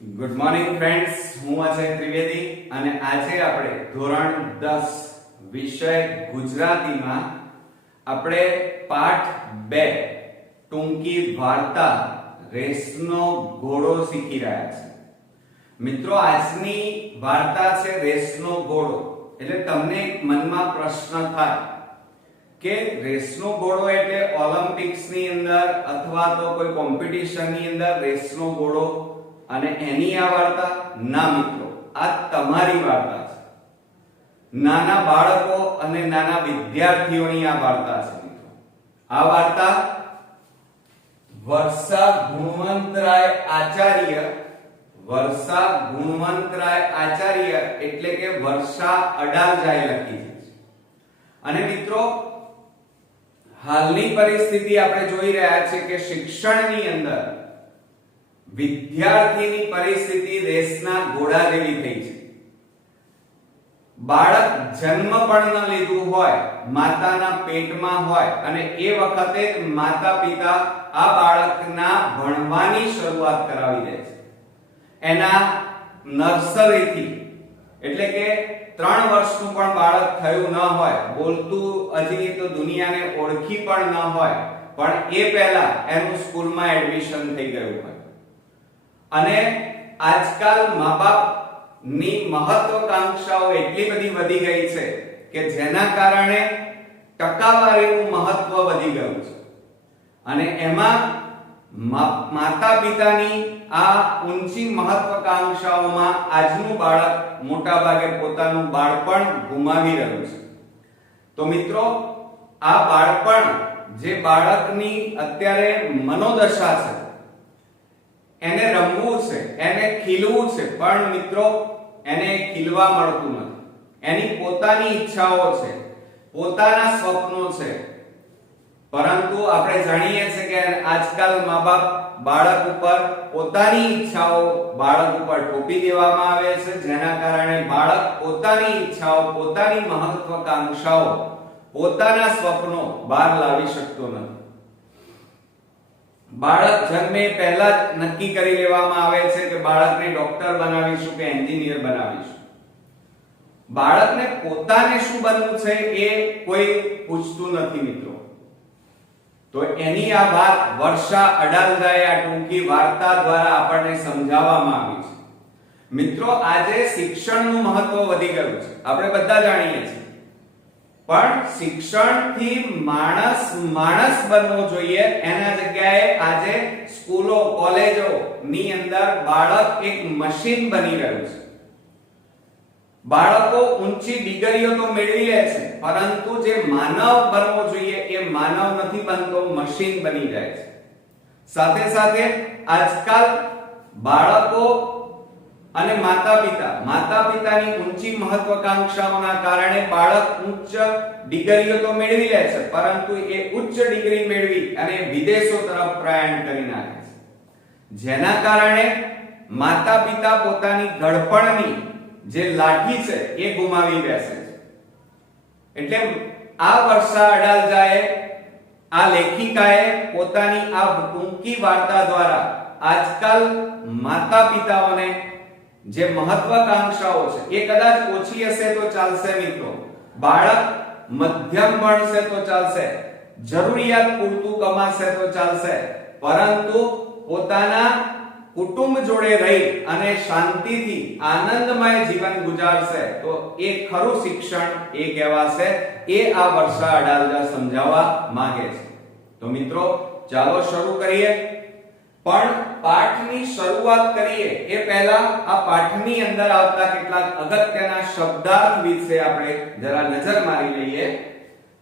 Good morning friends, હું અજય ત્રિવેદી અને આજે આપણે ધોરણ 10 વિષય ગુજરાતીમાં આપણે પાઠ 2 ટૂંકી વાર્તા રેસનો ઘોડો શીખી રહ્યા છે. મિત્રો, આજની વાર્તા છે રેસનો ઘોડો. એટલે તમને એક મનમાં પ્રશ્ન થાય કે રેસનો ઘોડો એટલે ઓલિમ્પિક્સની અંદર અથવા તો કોઈ કોમ્પિટિશનની અંદર રેસનો ઘોડો અને એની આ વાર્તા? ના મિત્રો, આ તમારી વાર્તા છે. નાના બાળકો અને નાના વિદ્યાર્થીઓની આ વાર્તા છે મિત્રો. આ વાર્તા વર્ષા ગુણવંતરાય આચાર્ય એટલે કે વર્ષા અડાલજાએ લખી છે. અને મિત્રો, હાલની પરિસ્થિતિ આપણે જોઈ રહ્યા છે કે શિક્ષણની અંદર વિદ્યાર્થીની પરિસ્થિતિ રેસના ઘોડા જેવી થઈ છે. બાળક જન્મ પણ ન લીધું હોય, માતાના પેટમાં હોય અને એ વખતે જ માતા પિતા આ બાળકના ભણવાની શરૂઆત કરાવી દે છે. એના નર્સરીથી, એટલે કે 3 વર્ષનું પણ બાળક થયું ન હોય, બોલતું હજી તો દુનિયાને ઓળખી પણ ન હોય, પણ એ પહેલા એનું સ્કૂલમાં એડમિશન થઈ ગયું હોય. અને આજકાલ મા-બાપ ની મહત્વાકાંક્ષાઓ એટલી બધી વધી ગઈ છે કે જેના કારણે ટકાવારીનું મહત્વ વધી ગયું છે. અને એમાં માતા પિતાની આ ઊંચી મહત્વાકાંક્ષાઓમાં આજનું બાળક મોટા ભાગે પોતાનું બાળપણ ગુમાવી રહ્યું છે. તો મિત્રો, આ બાળપણ જે બાળકની અત્યારે મનોદશા છે, એને રમવું છે, એને ખીલવું છે, પણ મિત્રો એને ખીલવા મળતું નથી. એની પોતાની ઈચ્છાઓ છે, પોતાના સ્વપ્નો છે, પરંતુ આપણે જાણીએ છીએ કે આજકાલ મા-બાપ બાળક ઉપર પોતાની ઈચ્છાઓ બાળક ઉપર થોપી દેવામાં આવે છે, જેના કારણે બાળક પોતાની ઈચ્છાઓ, પોતાની મહત્વાકાંક્ષાઓ, પોતાના સ્વપ્નો બહાર લાવી શકતો નથી. બાળક જન્મે પહેલા જ નક્કી કરી લેવામાં આવે છે કે બાળકને ડોક્ટર બનાવીશું કે એન્જિનિયર બનાવીશું. બાળકને પોતાને શું બનવું છે એ કોઈ પૂછતું નથી મિત્રો. તો એની આ વાત વર્ષા અડાલજાએ આ ટૂંકી વાર્તા દ્વારા આપણને સમજાવવામાં આવી છે. મિત્રો, આજે શિક્ષણનું મહત્વ વધી ગયું છે, આપણે બધા જાણીએ છીએ. પણ શિક્ષણથી માણસ બનવો જોઈએ, એના જગ્યાએ આજે સ્કૂલો, કોલેજો ની અંદર બાળક એક મશીન બની રહ્યું છે. બાળકો ઊંચી ડિગ્રીઓ તો મેળવી લે છે, પરંતુ જે માનવ બનવો જોઈએ એ માનવ નથી બનતો, મશીન બની જાય છે. સાથે સાથે આજકાલ બાળકો અને માતા પિતાની ઊંચી મહત્વાકાંક્ષાઓના કારણે બાળક ઉચ્ચ ડિગ્રીઓ તો મેળવી લે છે, પરંતુ એ ઉચ્ચ ડિગ્રી મેળવી અને વિદેશો તરફ પ્રયાણ કરી નાખે છે, જેના કારણે માતા પિતા પોતાની ઘડપણની જે લાઠી છે એ ગુમાવી બેસે છે. એટલે આ વર્ષા અડાલજાએ, આ લેખિકાએ પોતાની આ ટૂંકી વાર્તા દ્વારા આજકાલ માતા પિતાઓને જે મહત્વાકાંક્ષાઓ છે એ કદાચ ઓછી હશે તો ચાલશે મિત્રો, બાળક મધ્યમ ભણશે તો ચાલશે, જરૂરિયાત પૂરતું કમાશે તો ચાલશે, પરંતુ પોતાના કુટુંબ જોડે રહી અને શાંતિથી આનંદમય જીવન ગુજારશે તો એ ખરું શિક્ષણ એ કહેવાશે. એ આ વર્ષા અડાલજા સમજાવવા માંગે છે. તો મિત્રો, ચાલો શરૂ કરીએ. પણ પાઠની શરૂઆત કરીએ એ પહેલા આ પાઠની અંદર આવતા કેટલાક અગત્યના શબ્દાર્થ વિશે આપણે જરા નજર મારી લઈએ.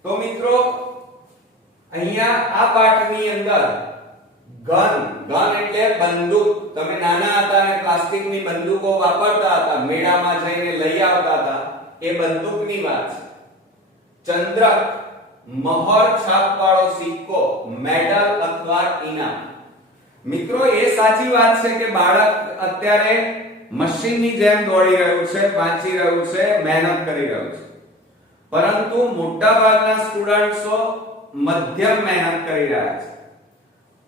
તો મિત્રો, અહીંયા આ પાઠની અંદર ગન એટલે બંદૂક. તમે નાના હતા અને પ્લાસ્ટિકની બંદૂકો વાપરતા હતા, મેળામાં જઈને લઈ આવતા હતા, એ બંદૂકની વાત છે. ચંદ્રક, મહોર છાપવાળો સિક્કો, મેડલ અથવા ઇનામ. મિત્રો, એ સાચી વાત છે કે બાળક અત્યારે મશીનની જેમ દોડી રહ્યું છે, વાંચી રહ્યું છે, મહેનત કરી રહ્યું છે, પરંતુ મોટાભાગના સ્ટુડન્ટ્સો મધ્યમ મહેનત કરી રહ્યા છે.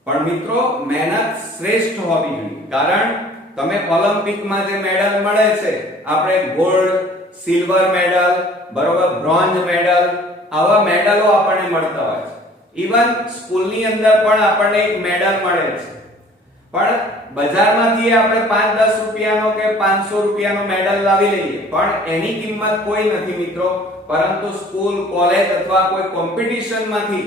પણ મિત્રો, મહેનત શ્રેષ્ઠ હોવી જોઈએ, કારણ તમે ઓલિમ્પિકમાં જે મેડલ મળે છે, આપણે ગોલ્ડ, સિલ્વર મેડલ, બરોબર, બ્રોન્ઝ મેડલ, આવા મેડલો આપણને મળતા હોય છે. ઈવન સ્કૂલની અંદર પણ આપણને એક મેડલ મળે છે. પણ બજારમાંથી આપણે 5-10 રૂપિયાનો કે 500 રૂપિયાનો મેડલ લાવી લઈએ, પણ એની કિંમત કોઈ નથી મિત્રો. પરંતુ સ્કૂલ, કોલેજ અથવા કોઈ કોમ્પિટિશનમાંથી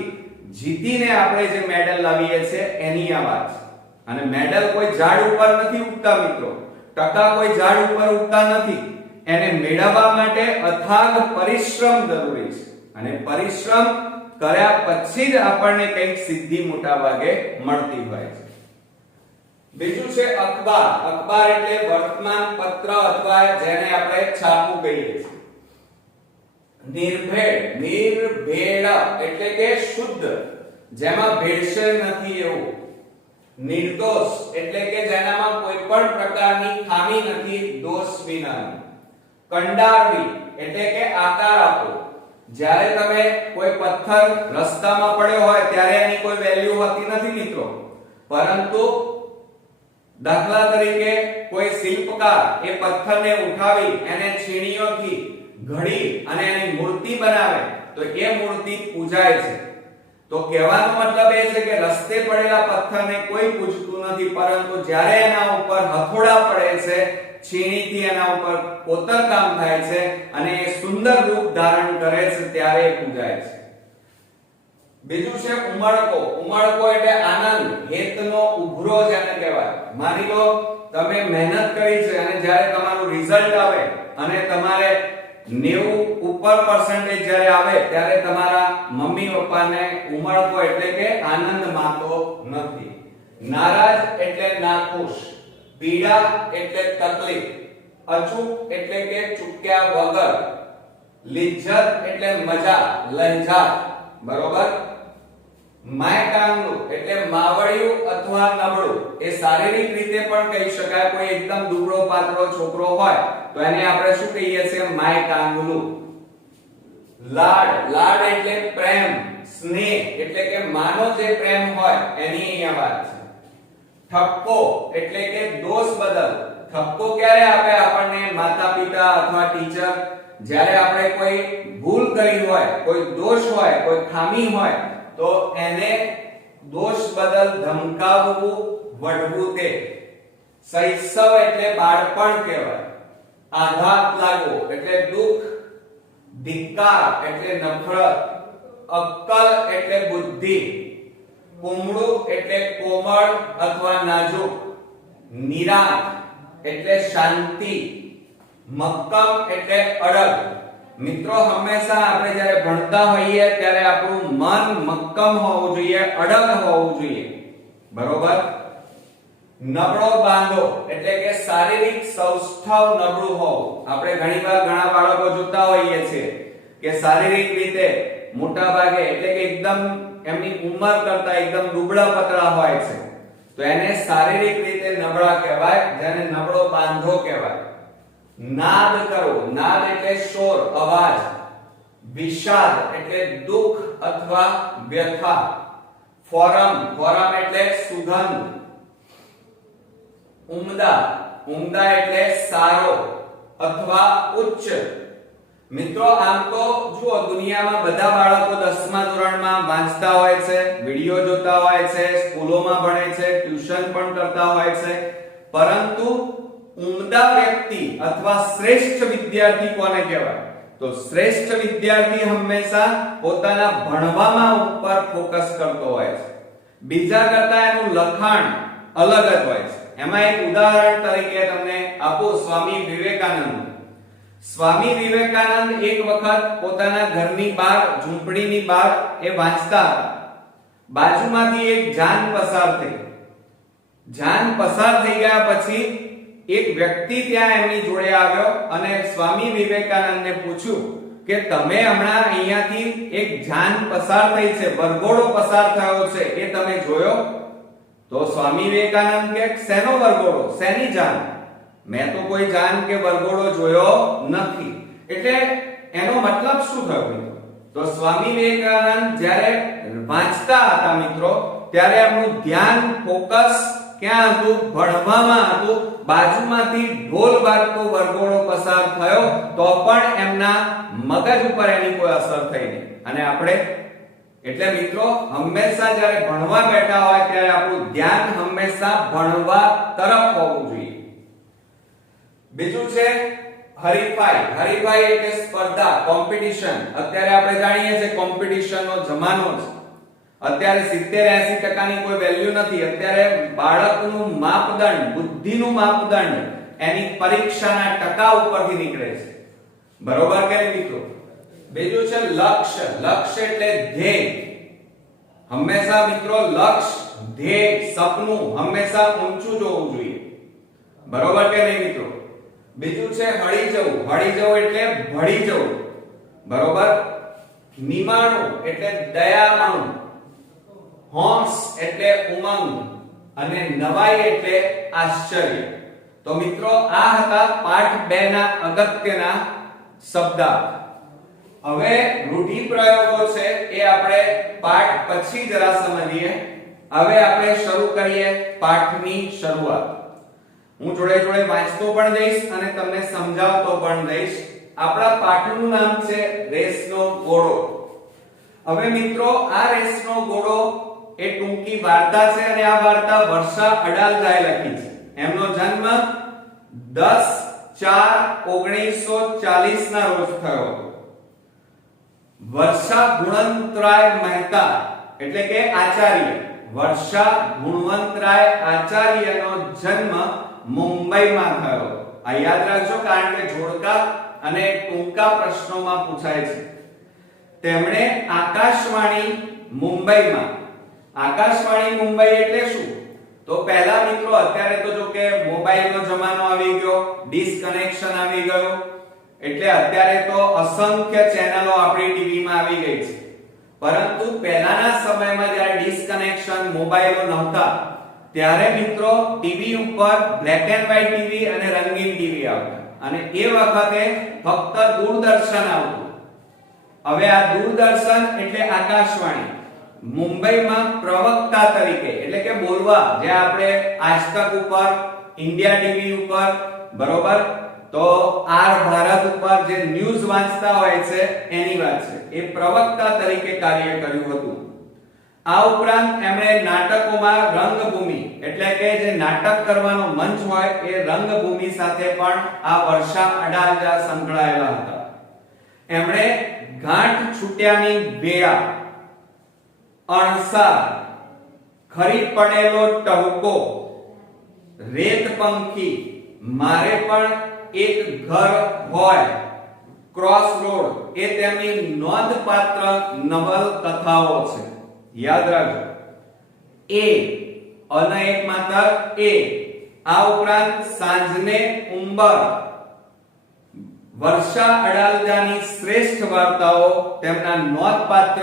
જીતીને આપણે જે મેડલ લાવીએ છીએ એની આ વાત છે. અને મેડલ કોઈ ઝાડ ઉપર નથી ઉગતા મિત્રો, ટકા કોઈ ઝાડ ઉપર ઉગતા નથી. એને મેળવવા માટે અથાગ પરિશ્રમ જરૂરી છે, અને પરિશ્રમ કર્યા પછી જ આપણને કંઈક સિદ્ધિ મોટા ભાગે મળતી હોય છે. બીજું છે અખબાર. અખબાર એટલે વર્તમાન પત્ર અથવા જેને આપણે છાપું કહીએ છીએ. નિર્ભેળ, નિર્ભેળ એટલે કે શુદ્ધ, જેમાં ભેળસેળ નથી એવું. નિર્દોષ એટલે કે જેનામાં કોઈ પણ પ્રકારની ખામી નથી, દોષ વિનાનું. કંડારવી એટલે કે આકાર આપો. જ્યારે તમે કોઈ પથ્થર રસ્તામાં પડ્યો હોય ત્યારે એની કોઈ વેલ્યુ હોતી નથી મિત્રો, પરંતુ દાખલા તરીકે કોઈ શિલ્પકાર એ પથ્થરને ઉઠાવી એને છીણીઓથી ઘડી અને એની મૂર્તિ બનાવે તો એ મૂર્તિ પૂજાય છે. તો કહેવાનો મતલબ એ છે કે રસ્તે પડેલા પથ્થરને કોઈ પૂજતું નથી, પરંતુ જ્યારે એના ઉપર હથોડા પડે છે, છીણીથી એના ઉપર કોતરકામ થાય છે અને એ સુંદર રૂપ ધારણ કરે છે ત્યારે એ પૂજાય છે. બીજું છે ઉમળકો. ઉમળકો એટલે આનંદ, હેતનો ઉભરો જેને કહેવાય. માની લો તમે મહેનત કરી છે અને જ્યારે તમારું રિઝલ્ટ આવે અને તમારે 90 ઉપર પર્સન્ટેજ જ્યારે આવે ત્યારે તમારા મમ્મી પપ્પાને ઉમળકો એટલે કે આનંદ માતો નથી. નારાજ એટલે નાખુશ, પીડા એટલે તકલીફ, અચૂક એટલે કે ચૂક્યા વગર, લિજ્જત એટલે મજા, લંજાત, બરોબર. માયકાંગલું એટલે માવડિયું અથવા નબળું. એ શારીરિક રીતે પણ કહી શકાય. કોઈ એકદમ દુબળો પાતળો છોકરો હોય તો એને આપણે શું કહીએ છીએ? માયકાંગલું. લાડ, લાડ એટલે પ્રેમ, સ્નેહ એટલે કે માનો જે પ્રેમ હોય એની અહીંયા વાત છે. ઠપકો એટલે કે દોષ બદલ. ઠપકો ક્યારે આપે આપણને? માતા પિતા અથવા ટીચર. જ્યારે આપણે કોઈ ભૂલ કરી હોય, કોઈ દોષ હોય, કોઈ ખામી હોય તો એને દોષ બદલ ધમકાવવું, વઢવું તે. શૈશવ એટલે બાળપણ કહેવાય. આઘાત લાગવો એટલે દુઃખ, ધિક્કાર એટલે નફરત, અક્કલ એટલે બુદ્ધિ, કુમળું એટલે કોમળ અથવા નાજુક, નિરાંત એટલે શાંતિ, મક્કમ એટલે અડગ. મિત્રો હંમેશા આપણે જ્યારે ભણતા હોઈએ ત્યારે આપણું મન મક્કમ હોવું જોઈએ, અડગ હોવું જોઈએ, બરોબર. નબળો બાંધો એટલે કે શારીરિક સૌષ્ઠવ નબળું હોવું. આપણે ઘણીવાર ઘણા બાળકો જોતા હોઈએ છીએ કે શારીરિક રીતે મોટા ભાગે એટલે કે એકદમ એમની ઉંમર કરતા એકદમ દુબળા પતળા હોય છે, તો એને શારીરિક રીતે નબળા કહેવાય, જેને નબળો બાંધો કહેવાય. નાદ કરો. નાદ એટલે શોર, અવાજ. વિષાદ એટલે દુઃખ અથવા વ્યથા. ફોરમ, ફોરમ એટલે સુગંધ. ઉમદા, ઉમદા એટલે સારો અથવા ઉચ્ચ. મિત્રો આમ તો જુઓ, દુનિયામાં બધા બાળકો 10મા ધોરણમાં વાંચતા હોય છે, વિડિયો જોતા હોય છે, સ્કૂલોમાં ભણે છે, ટ્યુશન પણ કરતા હોય છે, પરંતુ ઉમદા વ્યક્તિ અથવા શ્રેષ્ઠ વિદ્યાર્થી કોને કહેવાય? તો શ્રેષ્ઠ વિદ્યાર્થી હંમેશા પોતાના ભણવામાં ઉપર ફોકસ કરતો હોય છે. બીજા કરતા એનું લખાણ અલગ જ હોય છે. એમાં એક ઉદાહરણ તરીકે તમને આપું, સ્વામી વિવેકાનંદ. સ્વામી વિવેકાનંદ એક વખત પોતાના ઘરની બહાર, ઝૂંપડીની બહાર એ વાંચતા હતા. બાજુમાંથી એક જાન પસાર થઈ. જાન પસાર થઈ ગયા પછી એક વ્યક્તિ ત્યાં એમની જોડે આવ્યો અને સ્વામી વિવેકાનંદને પૂછ્યું કે તમે હમણાં અહીંયાથી એક જાન પસાર થઈ છે, વરઘોડો પસાર થયો છે, એ તમે જોયો? તો સ્વામી વિવેકાનંદ કે શેનો વરઘોડો, શેની જાન? મેં તો કોઈ જાન કે વરઘોડો જોયો નથી. એટલે એનો મતલબ શું થયો? તો સ્વામી વિવેકાનંદ જ્યારે વાંચતા હતા મિત્રો, ત્યારે એમનું ધ્યાન, ફોકસ ક્યાં હતું? ભણવામાં હતું. બાજુમાંથી ઢોલ વાગતો વરઘોડો પસાર થયો તો પણ એમના મગજ ઉપર એની કોઈ અસર થઈ નહીં. અને આપણે એટલે મિત્રો હંમેશા જ્યારે ભણવા બેઠા હોય ત્યારે આપણું ધ્યાન હંમેશા ભણવા તરફ હોવું જોઈએ. બીજું છે હરીફાઈ. હરીફાઈ એટલે સ્પર્ધા, કોમ્પિટિશન. અત્યારે આપણે જાણીએ છીએ કોમ્પિટિશનનો જમાનો છે. અત્યારે 70-80% ની કોઈ વેલ્યુ નથી. અત્યારે બાળકનું માપદંડ, બુદ્ધિનું માપદંડ એની પરીક્ષાના ટકા ઉપરથી નીકળે છે. બરોબર કે મિત્રો? બીજું છે લક્ષ્ય. લક્ષ્ય એટલે ધ્યેય. હંમેશા મિત્રો લક્ષ્ય, ધ્યેય, સપનું હંમેશા ઊંચું જોવું જોઈએ. બરોબર કે નહીં મિત્રો? બીજું છે હળી જવું. હળી જવું એટલે ભળી જવું. બરોબર? નિમાણું એટલે દયામણું. હોંશ એટલે ઉમંગ અને નવાઈ એટલે આશ્ચર્ય. તો મિત્રો આ હતા પાઠ 2 ના અગત્યના શબ્દાર્થ. હવે રૂઢિપ્રયોગો છે એ આપણે પાઠ પછી જરા સમજીએ. હવે આપણે શરૂ કરીએ પાઠની શરૂઆત. હું જોડે જોડે વાંચતો પણ જઈશ અને તમને સમજાવતો પણ જઈશ. આપણા પાઠનું નામ છે રેસનો ઘોડો. હવે મિત્રો આ રેસનો ઘોડો એ ટૂંકી વાર્તા છે અને આ વાર્તા વર્ષા અડાલજાએ લખી છે. એમનો જન્મ 10/4/1940 ના રોજ થયો હતો. વર્ષા ગુણવંતરાય મહેતા એટલે કે આચાર્ય, વર્ષા ગુણવંતરાય આચાર્યનો જન્મ મુંબઈમાં થયો. આ યાદ રાખજો કારણ કે જોડકા અને ટૂંકા પ્રશ્નોમાં પૂછાય છે. તેમણે આકાશવાણી મુંબઈમાં, આકાશવાણી મુંબઈ એટલે શું? તો પહેલા મિત્રો અત્યારે તો જો કે મોબાઈલનો જમાનો આવી ગયો, ડિશ કનેક્શન આવી ગયું, એટલે અત્યારે તો અસંખ્ય ચેનલો આપણી ટીવીમાં આવી ગઈ છે. પરંતુ પહેલાના સમયમાં જ્યારે ડિશ કનેક્શન, મોબાઈલો નહોતા ત્યારે મિત્રો ટીવી ઉપર બ્લેક એન્ડ વ્હાઈટ ટીવી અને રંગીન ટીવી આવતા અને એ વખતે ફક્ત દૂરદર્શન આવતું. હવે આ દૂરદર્શન એટલે આકાશવાણી મુંબઈમાં પ્રવક્તા તરીકે એટલે કે બોલવા, જે આપણે આજતક ઉપર, ઇન્ડિયા ટીવી ઉપર, બરોબર, તો આર ભારત ઉપર જે ન્યૂઝ વાંચતા હોય છે એની વાત છે, એ પ્રવક્તા તરીકે કાર્ય કર્યું હતું. આ ઉપરાંત એમણે નાટકોમાં રંગભૂમિ એટલે કે જે નાટક કરવાનો મંચ હોય એ રંગભૂમિ સાથે પણ આ વર્ષા અડાલજા સંકળાયેલા હતા. એમણે ગાંઠ છૂટ્યાની વેળા, અણસાર, ખરી પડેલો ટહુકો, રેત પંખી, મારે પણ એક ઘર હોય, ક્રોસ રોડ એ તેમની નોંધપાત્ર નવલકથાઓ છે. યાદ રાખજો. એ અને એક માત્ર એ. આ ઉપરાંત સાંજને ઉંબર, વર્ષા અડાલજાની શ્રેષ્ઠ વાર્તાઓ તેમના નોંધપાત્ર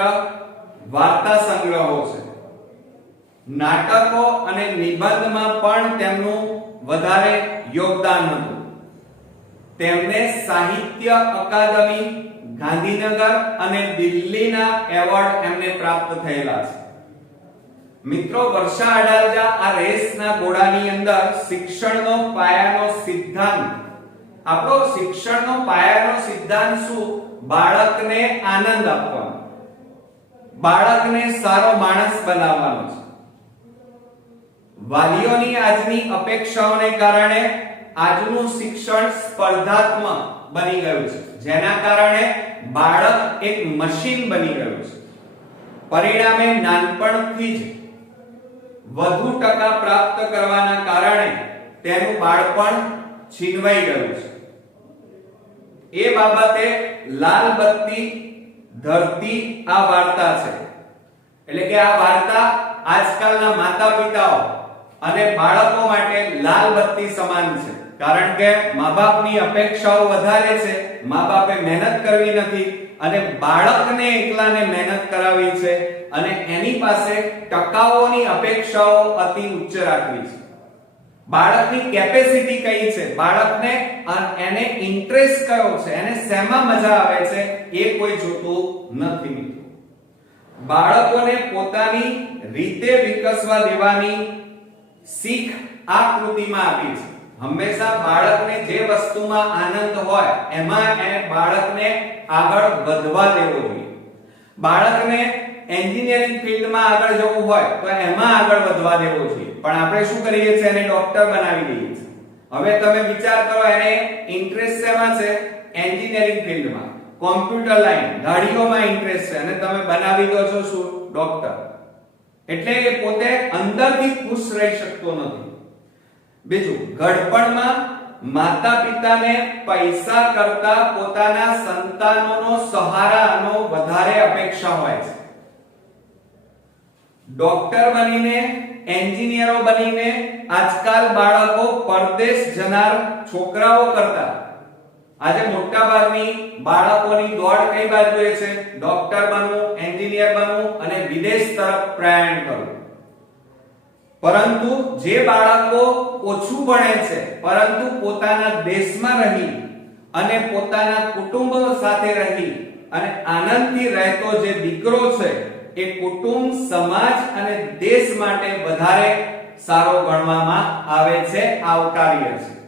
વાર્તા સંગ્રહો છે. નાટકો અને નિબંધમાં પણ તેમનું વધારે યોગદાન હતું. તેમને સાહિત્ય અકાદમી, ગાંધીનગર અને દિલ્હીના એવોર્ડ એમને પ્રાપ્ત થયેલા છે. મિત્રો વર્ષા અડાલજા આ રેસના ઘોડાની અંદર શિક્ષણનો પાયાનો સિદ્ધાંત, આપણો શિક્ષણનો પાયાનો સિદ્ધાંત શું? બાળકને આનંદ આપવાનો, બાળકને સારો માણસ બનાવવાનો છે. વાલીઓની આજની અપેક્ષાઓને કારણે આજનું શિક્ષણ સ્પર્ધાત્મક બની ગયું છે, જેના કારણે બાળક એક મશીન બની ગયું છે. પરિણામે નાનપણથી જ વધુ ટકા પ્રાપ્ત કરવાના કારણે તેનું બાળપણ છીનવાઈ ગયું છે. એ બાબતે લાલ બત્તી ધરતી આ વાર્તા છે. એટલે કે આ વાર્તા આજકાલના માતા પિતાઓ અને બાળકો માટે લાલ બત્તી સમાન છે. કારણ કે મા-બાપની અપેક્ષાઓ વધારે છે, મા-બાપે મહેનત કરવી નથી અને બાળકને એકલાને મહેનત કરાવી છે અને એની પાસે ટકાઓની અપેક્ષાઓ અતિ ઉચ્ચ રાખવી છે. બાળકની કેપેસિટી કઈ છે, બાળકને એને ઇન્ટરેસ્ટ કયો છે, એને શેમાં મજા આવે છે એ કોઈ જોતું નથી મિત્રો. બાળકોને પોતાની રીતે વિકસવા દેવાની શીખ આ કૃતિમાં આપી છે. હંમેશા બાળકને જે વસ્તુમાં આનંદ હોય એમાં બાળકને આગળ વધવા દેવો જોઈએ. બાળકને એન્જિનિયરિંગ ફિલ્ડમાં આગળ જવું હોય તો એમાં આગળ વધવા દેવો જોઈએ. પણ આપણે શું કરીએ છીએ, એને ડોક્ટર બનાવી દઈએ છીએ. હવે તમે વિચાર કરો, એને ઇન્ટરેસ્ટ શેમાં છે? એન્જિનિયરિંગ ફિલ્ડમાં, કોમ્પ્યુટર લાઈન, ગાડીઓમાં ઇન્ટરેસ્ટ છે અને તમે બનાવી દો છો શું? ડોક્ટર. એટલે એ પોતે અંદરથી ખુશ રહી શકતો નથી. બીજું, ઘડપણમાં માતા પિતાને પૈસા કરતા પોતાના સંતાનોનો સહારાનો વધારે અપેક્ષા હોય છે. ડોક્ટર બનીને, એન્જિનિયરો બનીને આજકાલ બાળકો પરદેશ જનાર છોકરાઓ કરતા આજે મોટા ભાગની બાળકોની દોડ કઈ બાજુએ છે? ડોક્ટર બનવું, એન્જિનિયર બનવું અને વિદેશ તરફ પ્રયાણ કરવું. પરંતુ જે બાળકો ઓછું ભણે છે પરંતુ પોતાના દેશમાં રહી અને પોતાના કુટુંબ સાથે રહી અને આનંદથી રહેતો જે દીકરો છે એ કુટુંબ, સમાજ અને દેશ માટે વધારે સારો ગણવામાં આવે છે, આવકાર્ય છે.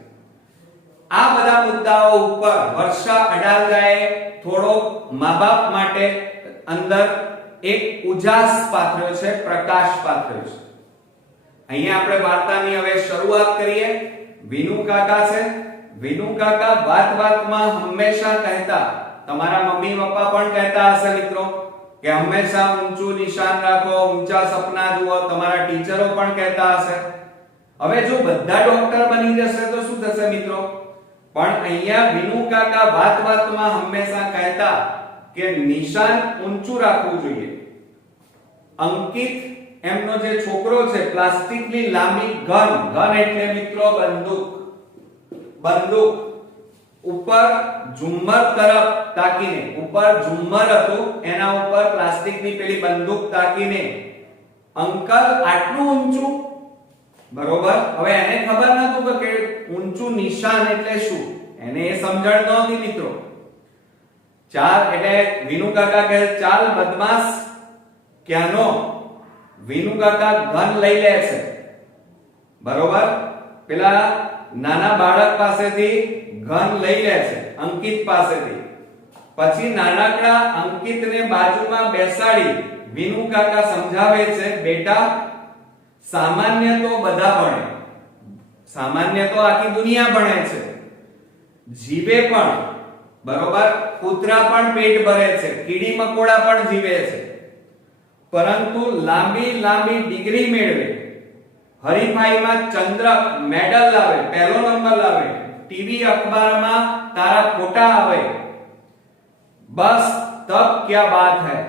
આ બધા મુદ્દાઓ ઉપર વર્ષા અડાલજાએ થોડો મા-બાપ માટે અંદર એક ઉજાસ પાથર્યો છે, પ્રકાશ પાથર્યો છે. અહીંયા આપણે વાર્તાની હવે શરૂઆત કરીએ. વિનુ કાકા છે. વિનુ કાકા વાત-વાતમાં હંમેશા કહેતા, તમારા મમ્મી પપ્પા પણ કહેતા હશે મિત્રો, કે હંમેશા ઊંચું નિશાન રાખો, ઊંચા સપના જુઓ. તમારા ટીચરો પણ કહેતા હશે. હવે જો બધા ડોક્ટર બની જશે તો શું થશે મિત્રો? પણ અહીંયા વિનુ કાકા વાત-વાતમાં હંમેશા કહેતા કે નિશાન ઊંચું રાખવું જોઈએ. અંકિત એમનો જે છોકરો છે, પ્લાસ્ટિકની લાંબી ગન એટલે મિત્રો બંદૂક ઉપર ઝુમ્મર તરફ તાકીને, ઉપર ઝુમ્મર હતું એના ઉપર પ્લાસ્ટિકની પેલી બંદૂક તાકીને, અંકલ આટલું ઊંચું, બરોબર. હવે એને ખબર નતું કે ઊંચું નિશાન એટલે શું, એને એ સમજણ નહોતી મિત્રો. ચાલ એટલે વિનુ કાકા કહે, ચાલ બદમાશ. ક્યાંનો? વિનુ કાકા ગન લઈ લે છે, બરોબર. પેલા નાના બાળક પાસેથી ગન લઈ લે છે, અંકિત પાસેથી. પછી નાનકડા અંકિતને બાજુમાં બેસાડી વિનુ કાકા સમજાવે છે, બેટા સામાન્ય તો બધા ભણે, સામાન્ય તો આખી દુનિયા ભણે છે, જીવે પણ, બરોબર. કૂતરા પણ પેટ ભરે છે, કીડી મકોડા પણ જીવે છે, પરંતુ લાંબી ડિગ્રી મેળવે, હરીફાઈમાં ચંદ્રક, મેડલ લાવે, પહેલો નંબર લાવે, ટીવી અખબારમાં તારા ફોટા આવે, બસ તબ ક્યા બાત હૈ.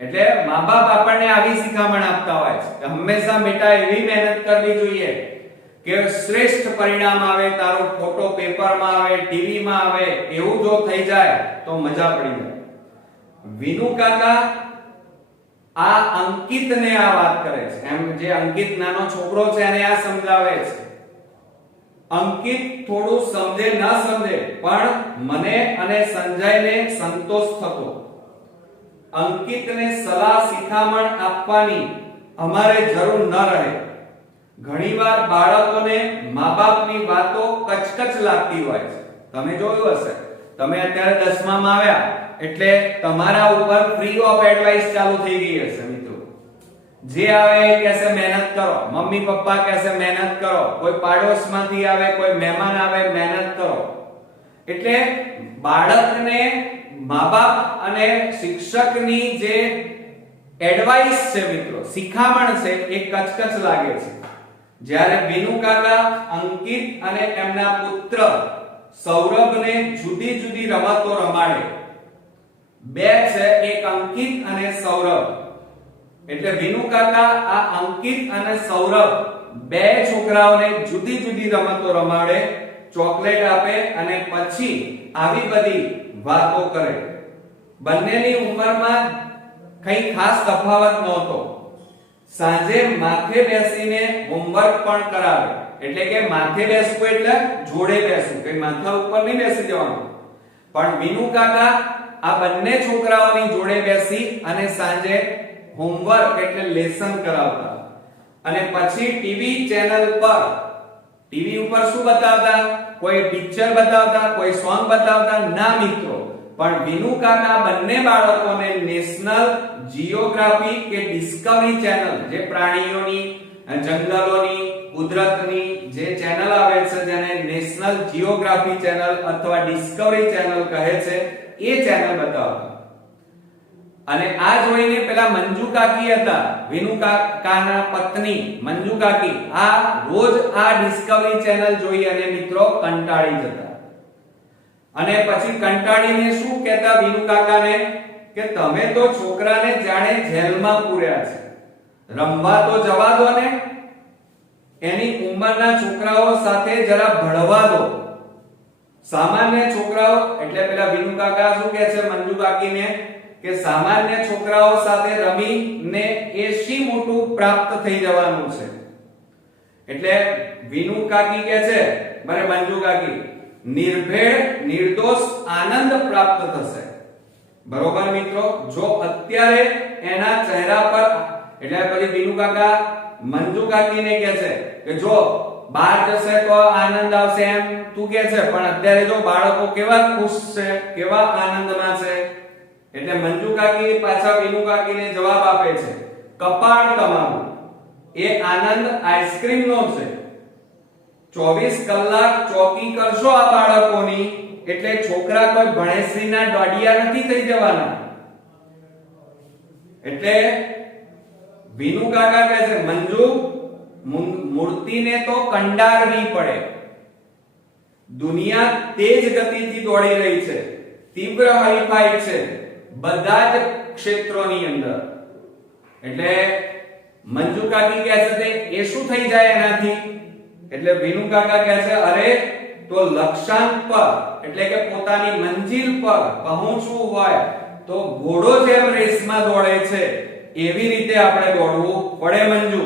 એટલે મા-બાપ આપણને આવી શિખામણ આપતા હોય છે કે હંમેશા બેટા એવી મહેનત કરવી જોઈએ કે શ્રેષ્ઠ પરિણામ આવે, તારો ફોટો પેપરમાં આવે, ટીવીમાં આવે. એવું જો થઈ જાય તો મજા પડી જાય. વિનુ કાકા આ અંકિતને આ વાત કરે છે, એમ જે અંકિત નાનો છોકરો છે એને આ સમજાવે છે. અંકિત થોડું સમજે ન સમજે પણ મને અને સંજયને સંતોષ થતો. અંકિતને સલાહ શિખામણ આપવાની અમારે જરૂર ન રહે. ઘણીવાર બાળકોને મા-બાપની વાતો કચકચ લાગતી હોય છે. તમે જોયું હશે, તમે અત્યારે 10માં આવ્યા એટલે તમારા ઉપર ફ્રી ઓફ એડવાઇસ ચાલુ થઈ ગઈ હશે મિત્રો. જે આવે એ કહેશે મહેનત કરો, મમ્મી પપ્પા કહેશે મહેનત કરો, કોઈ પાડોશમાંથી આવે, કોઈ મહેમાન આવે, મહેનત કરો. એટલે બાળકને મા-બાપ અને શિક્ષકની જે એડવાઇસ છે મિત્રો, શિખામણ છે, એ કચકચ લાગે છે. જ્યારે વિનુ કાકા અંકિત અને એમના પુત્ર સૌરભને જુદી જુદી રમતો રમાડે, બે છે, એક અંકિત અને સૌરભ. એટલે વિનુ કાકા આ અંકિત અને સૌરભ બે છોકરાઓને જુદી જુદી રમતો રમાડે, ચોકલેટ આપે અને પછી આવી બધી વાતો કરે. બંનેની ઉંમરમાં કઈ ખાસ તફાવત નહોતો. સાંજે માથે બેસીને હોમવર્ક પણ કરાવે. એટલે કે માથે બેસવું એટલે જોડે બેસવું, કે માથા ઉપર નહીં બેસી જવાનું. પણ વિનુ કાકા આ બંને છોકરાઓની જોડે બેસી અને સાંજે હોમવર્ક એટલે લેસન કરાવતા. અને પછી ટીવી ચેનલ પર ટીવી ઉપર શું બતાવતા? કોઈ પિક્ચર બતાવતા, કોઈ સોંગ બતાવતા? ના મિત્રો, પણ વિનુ કાકા બંને બાળકોને નેશનલ જીઓગ્રાફી કે ડિસ્કવરી ચેનલ, જે પ્રાણીઓની, જંગલોની, કુદરતની જે ચેનલ આવે છે જેને નેશનલ જીઓગ્રાફી ચેનલ અથવા ડિસ્કવરી ચેનલ કહે છે, એ ચેનલ બતાવતા. અને આ જોઈને પેલા મંજુ કાકી હતા, વિનુ કાકાના પત્ની મંજુ કાકી, આ રોજ આ ડિસ્કવરી ચેનલ જોઈ અને મિત્રો કંટાળી જતા. અને પછી કંટાળીને શું કહેતા વિનુ કાકાને કે તમે તો છોકરાને જાણે જેલમાં પૂર્યા છે, રમવા તો જવા દો ને, એની ઉંમરના છોકરાઓ સાથે જરા ભળવા દો. સામાન્ય છોકરાઓ એટલે પેલા વિનુ કાકા શું કહે છે મંજુ કાકીને કે સામાન્ય છોકરાઓ સાથે રમીને એ શી મોટું પ્રાપ્ત થઈ જવાનું છે. એટલે વિનુ કાકી કહે છે, મારે મંજુ કાકી, નિર્ભેળ નિર્દોષ આનંદ પ્રાપ્ત થશે. બરોબર મિત્રો, જો અત્યારે એના ચહેરા પર, એટલે પછી વિનુ કાકા મંજુ કાકીને કહે છે કે જો બહાર જશે તો આનંદ આવશે એમ તું કહે છે, પણ અત્યારે જો બાળકો કેવા ખુશ છે, કેવા આનંદમાં છે. એટલે મંજુ કાકી પાછા વિનુ કાકીને જવાબ આપે છે, કપાળ તમારું, એ આનંદ આઈસ્ક્રીમ નો છે. 24 કલાક ચોકી કરશો આ બાળકોની એટલે છોકરા કોઈ ભણેશ્રીના દોડિયા નથી થઈ જવાના. એટલે વિનુ કાકા કહે છે મંજુ, મૂર્તિને તો કંડારવી પડે. દુનિયા તેજ ગતિથી દોડી રહી છે, તીવ્ર હરીફાઈ છે બધા જ ક્ષેત્રોની અંદર. એટલે મંજુ કાકી કહે છે એ શું થઈ જાય એનાથી? એટલે વિનુ કાકા કહે છે અરે તો લક્ષ્યાંક પર એટલે કે પોતાની મંજિલ પર પહોંચવું હોય તો ઘોડો જેમ રેસમાં દોડે છે એવી રીતે આપણે દોડવું પડે મંજુ.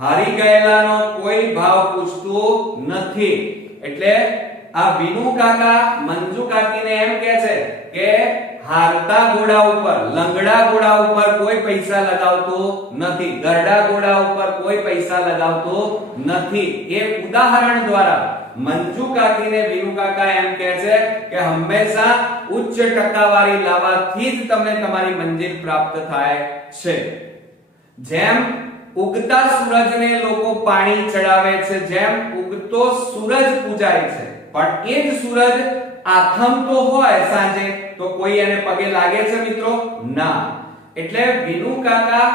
હારી ગયેલાનો કોઈ ભાવ પૂછતું નથી. એટલે આ વિનુ કાકા મંજુ કાકીને એમ કહે છે કે હારતા ઘોડા ઉપર, લંગડા ઘોડા ઉપર કોઈ પૈસા લગાવતો નથી, ગરડા ઘોડા ઉપર કોઈ પૈસા લગાવતો નથી. એ ઉદાહરણ દ્વારા મંજુ કાકીને વિનુ કાકા એમ કહે છે કે હંમેશા ઉચ્ચ ટકાવારી લાવવાથી જ તમને તમારી મંજિલ પ્રાપ્ત થાય છે. જેમ ઉગતા સૂરજને લોકો પાણી ચડાવે છે, જેમ ઉગતો સૂરજ પૂજાય છે, પણ એ જ સૂરજ આથમતો હોય સાંજે તો કોઈ એને પગે લાગે છે મિત્રો? ના. એટલે વિનુ કાકા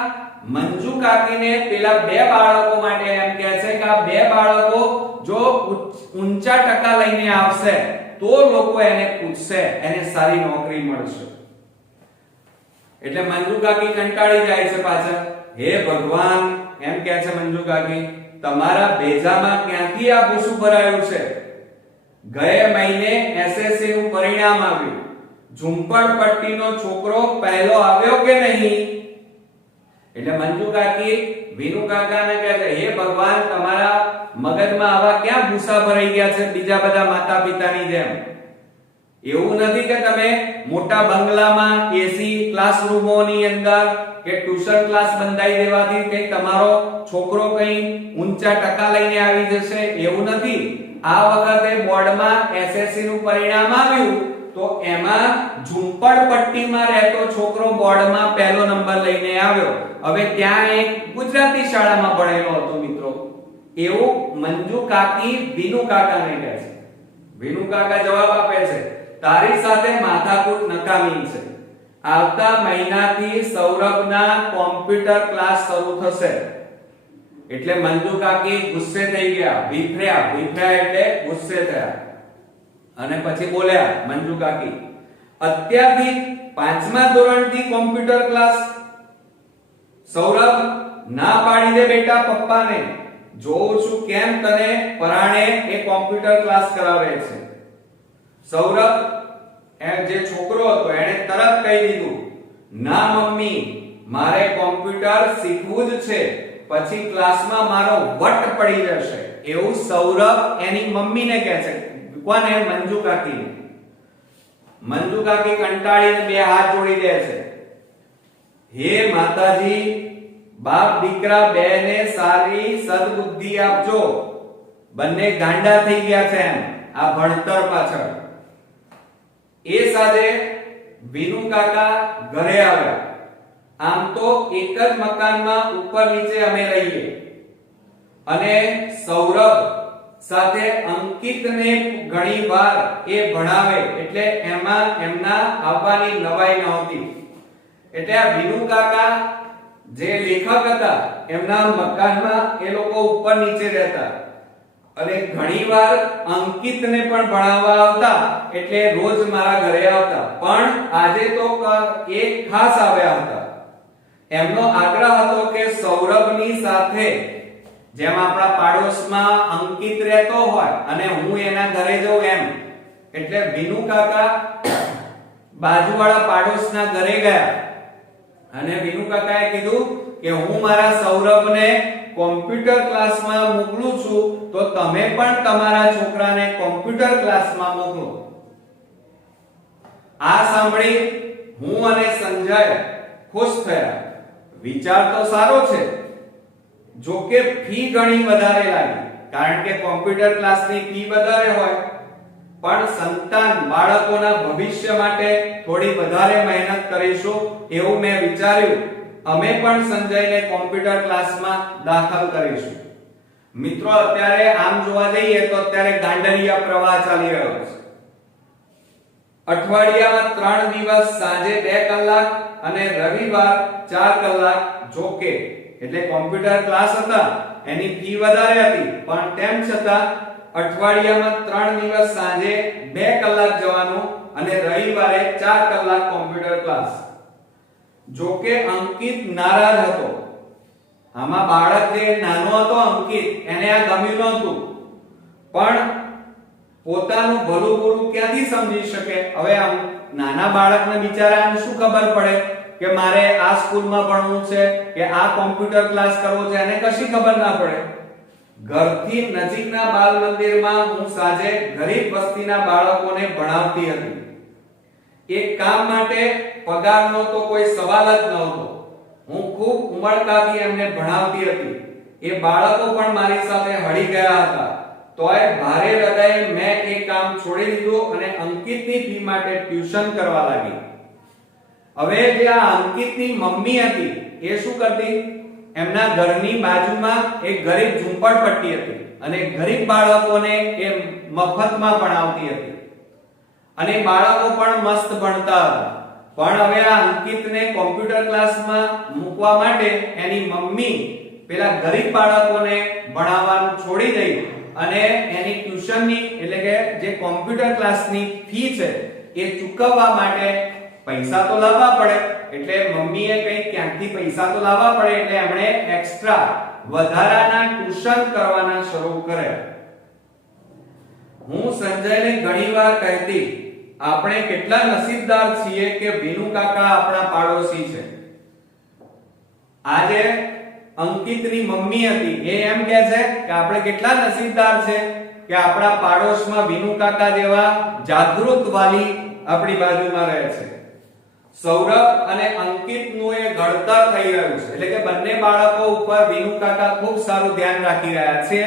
મંજુ કાકીને પેલા બે બાળકો માટે એમ કહે છે કે આ બે બાળકો જો ઊંચા ટકા લઈને આવશે તો લોકો એને પૂછશે, એને સારી નોકરી મળશે. એટલે મંજુ કાકી કંટાળી જાય છે પાછા. હે ભગવાન, એમ કહે છે મંજુ કાકી, તમારા ભેજામાં ક્યાંથી આ ભૂસું ભરાયું છે? ગયા મહિને એસએસસી નું પરિણામ આવ્યું, ઝુંપડપટ્ટીનો છોકરો પહેલો આવ્યો કે નહીં? એટલે મંજુ કાકી વિનુ કાકાને કહે છે હે ભગવાન, તમારા મગજમાં આવા ક્યાં ભૂસા ભરાઈ ગયા છે બીજા બધા માતા પિતાની જેમ? એવું નથી કે તમે મોટા બંગલામાં એસી ક્લાસરૂમોની અંદર કે ટ્યુશન ક્લાસ બંધાઈ દેવાથી કે તમારો છોકરો કઈ ઊંચા ટકા લઈને આવી જશે, એવું નથી. આ વખતે બોર્ડમાં એસએસસી નું પરિણામ આવ્યું તો એમાં ઝુંપડપટ્ટીમાં રહેતો છોકરો બોર્ડમાં પહેલો નંબર લઈને આવ્યો. હવે ત્યાં એક ગુજરાતી શાળામાં ભણેલો હતો મિત્રો. એવું મંજુ કાકી વિનુ કાકાને કહે છે. વિનુ કાકા જવાબ આપે છે તારી સાથે માથાકૂટ નકામી છે. આવતા મહિનાથી સૌરભના કોમ્પ્યુટર ક્લાસ શરૂ થશે. એટલે મંજુ કાકી ગુસ્સે થઈ ગયા, વિફર્યા એટલે ગુસ્સે થયા. અને પછી બોલ્યા મંજુ કાકી, અત્યારથી 5મા ધોરણથી કોમ્પ્યુટર ક્લાસ? સૌરભ, ના પાડી દે બેટા પપ્પાને. જોઉં છું કેમ તને પરાણે એ કોમ્પ્યુટર ક્લાસ કરાવે છે. સૌરભ જે છોકરો હતો એને તરત કહી દીધું, ના મમ્મી, મારે કોમ્પ્યુટર શીખવું જ છે, પછી ક્લાસમાં મારો વટ પડી જશે. એવું સૌરભ એની મમ્મીને કહે છે. કોને? મંજુ કાકીને. મંજુ કાકી કંટાળીને બે હાથ જોડી દે છે. હે માતાજી, બાપ દીકરા બેને સારી સદબુદ્ધિ આપજો. બંને ગાંડા થઈ ગયા છે એમ આ ભણતર પાછળ. એ સાથે વિનુ કાકા ઘરે આવ્યા. આમ તો એક જ મકાનમાં ઉપર નીચે અમે રહીએ અને સૌરભ સાથે અંકિતને ઘણીવાર એ ભણાવે એટલે એમાં એમના આવવાની નવાઈ નહોતી. એટલે આ વિનુ કાકા જે લેખક હતા એમના મકાનમાં એ લોકો ઉપર નીચે રહેતા અને ઘણીવાર અંકિતને પણ ભણાવવા આવતા એટલે રોજ મારા ઘરે આવતા. પણ આજે તો એક ખાસ આવ્યા હતા. એમનો આગ્રહ હતો કે સૌરભની સાથે જેમ આપણા પાડોશમાં અંકિત રહેતો હોય અને હું એના ઘરે જઉં એમ, એટલે વિનુ કાકા બાજુવાળા પાડોશના ઘરે ગયા અને વિનુ કાકાએ કીધું કે હું મારા સૌરભને કોમ્પ્યુટર ક્લાસમાં મોકલું છું તો તમે પણ તમારા છોકરાને કોમ્પ્યુટર ક્લાસમાં મોકલો. આ સાંભળી હું અને સંજય ખુશ થયા. વિચાર તો સારો છે, જો કે ફી ઘણી વધારે લાગી કારણ કે કોમ્પ્યુટર ક્લાસની ફી વધારે હોય, પણ સંતાન બાળકોના ભવિષ્ય માટે થોડી વધારે મહેનત કરીશું એવું મેં વિચાર્યું. અમે પણ સંજયને કોમ્પ્યુટર ક્લાસમાં દાખલ કરીશું. મિત્રો અત્યારે આમ જોવા જઈએ તો અત્યારે ગાંડરિયા પ્રવાહ ચાલી રહ્યો છે. અઠવાડિયામાં 3 દિવસ સાંજે 2 કલાક અને રવિવાર 4 કલાક. જોકે એટલે કોમ્પ્યુટર ક્લાસ હતા એની ફી વધારે હતી, પણ તેમ છતાં અઠવાડિયામાં 3 દિવસ સાંજે 2 કલાક જવાનું અને રવિવારે 4 કલાક કોમ્પ્યુટર ક્લાસ. જોકે અંકિત નારાજ હતો. આમાં બાળક જે નાનો હતો અંકિત, એને આ ગમ્યું નહોતું, પણ પોતાનું ભલું બુરું ક્યાંથી સમજી શકે. હવે આમ નાના બાળકને બિચારાને શું ખબર પડે કે મારે આ સ્કૂલમાં ભણવું છે કે આ કોમ્પ્યુટર ક્લાસ કરવો છે, એને કશી ખબર ના પડે. ઘરથી નજીકના બાલ મંદિરમાં હું સાંજે ગરીબ વસ્તીના બાળકોને ભણાવતી હતી. એક કામ માટે પગારનો તો કોઈ સવાલ જ નહોતો. હું ખૂબ ઉમળકાથી એમને ભણાવતી હતી. એ બાળકો પણ મારી સાથે હળી ગયા હતા. તોય ભારે હૃદયે મેં એ કામ છોડી દીધું અને અંકિતની ફી માટે ટ્યુશન કરવા લાગી. હવે જે આ અંકિતની મમ્મી હતી એ શું કરતી, એમના ઘરની બાજુમાં એક ગરીબ ઝૂંપડપટ્ટી હતી અને ગરીબ બાળકોને એ મફતમાં ભણાવતી હતી અને બાળકો પણ મસ્ત ભણતા હતા. પણ હવે આ અંકિતને કોમ્પ્યુટર ક્લાસમાં મૂકવા માટે એની મમ્મી પેલા ગરીબ બાળકોને ભણાવવાનું છોડી દઈ અને એની ટ્યુશનની એટલે કે જે કોમ્પ્યુટર ક્લાસની ફી છે એ ચૂકવવા માટે પૈસા તો લાવવા પડે. એટલે મમ્મીએ કઈ ક્યાંકથી પૈસા તો લાવવા પડે એટલે એમણે એક્સ્ટ્રા વધારાના ટ્યુશન કરવાના શરૂ કર્યા. હું સંજયને ઘણીવાર કહેતી, આપણે કેટલા નસીબદાર છીએ કે વિનુ કાકા આપણા પાડોશી છે. આજે અંકિતની મમ્મી હતી એ એમ કહે છે કે આપણે કેટલા નસીબદાર છે કે આપણા પાડોશમાં વિનુ કાકા જેવા જાગૃત વાલી આપણી બાજુમાં રહે છે. સૌરભ અને અંકિતનું એ ઘડતર થઈ રહ્યું છે એટલે કે બંને બાળકો ઉપર વિનુ કાકા ખૂબ સારું ધ્યાન રાખી રહ્યા છે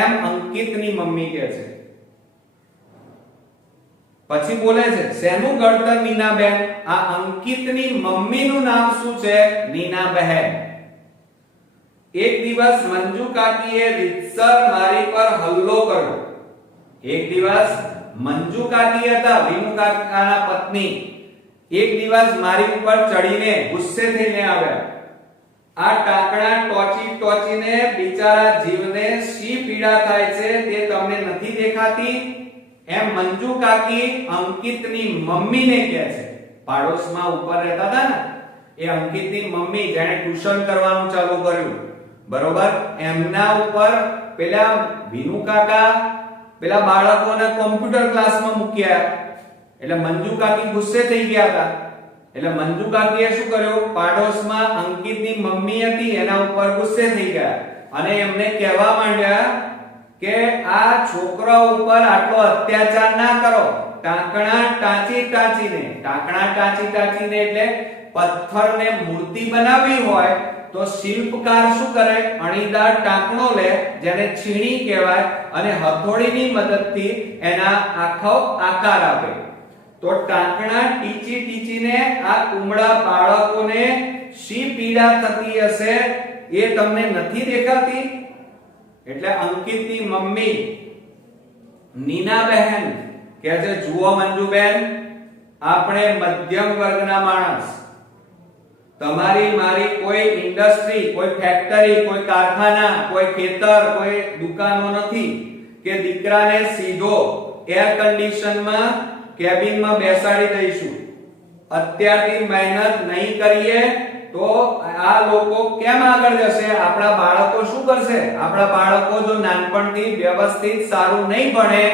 એમ અંકિતની મમ્મી કહે છે. પછી બોલે છે, શેનું ઘડતર નીનાબેન? આ અંકિતની મમ્મીનું નામ શું છે? નીનાબહેન. એક દિવસ મંજુ કાકીએ રીતસર મારી પર હલ્લો કર્યો. એક દિવસ મંજુ કાકી હતા વિનુ કાકાના પત્ની, એક દિવસ મારી ઉપર ચડીને ગુસ્સે થઈને આવ્યા. આ ટાંકણા ટોચીને બિચારા જીવને શી પીડા થાય છે તે તમને નથી દેખાતી? એમ મંજુ કાકી અંકિતની મમ્મીને કહે છે. પાડોશમાં ઉપર રહેતા હતા ને એ અંકિતની મમ્મી જેણે ટ્યુશન કરવાનું ચાલુ કર્યું, બરોબર, એમના ઉપર પેલા વિનુ કાકા પેલા બાળકોને કોમ્પ્યુટર ક્લાસમાં મૂક્યા. એટલે મંજુ કાકી ગુસ્સે થઈ ગયા હતા. એટલે મંજુ કાકીએ શું કર્યું, પાડોશમાં અંકિતની મમ્મી હતી એના ઉપર ગુસ્સે થઈ ગયા અને એમને કહેવા માંડ્યા કે આ છોકરા ઉપર આટલો અત્યાચાર ના કરો. ટાંકણા ટાંચીને એટલે પથ્થરને મૂર્તિ બનાવવી હોય તો શિલ્પકાર શું કરે? અણીદાર ટાંકણો લે, જેને છીણી કહેવાય, અને હથોડીની મદદથી એના આખો આકાર આપે. તો ટાંકણા ટીચી ટીચીને આ કુમળા બાળકોને શી પીડા થતી હશે એ તમને નથી દેખાતી? એટલે અંકિતની મમ્મી નીનાબહેન કહે છે, જુઓ મંજુબેન, આપણે મધ્યમ વર્ગના માણસ, તમારી મારી કોઈ ઇન્ડસ્ટ્રી, કોઈ ફેક્ટરી, કોઈ કારખાના, કોઈ ખેતર, કોઈ દુકાનો નથી કે દીકરાને સીધો એર કન્ડિશનમાં કેબિનમાં બેસાડી દઈશું. અત્યારથી મહેનત નહીં કરીએ તો આ લોકો કેમ આગળ જશે? આપણા બાળકો શું કરશે? આપણા બાળકો જો નાનપણથી વ્યવસ્થિત સારું નહીં ભણે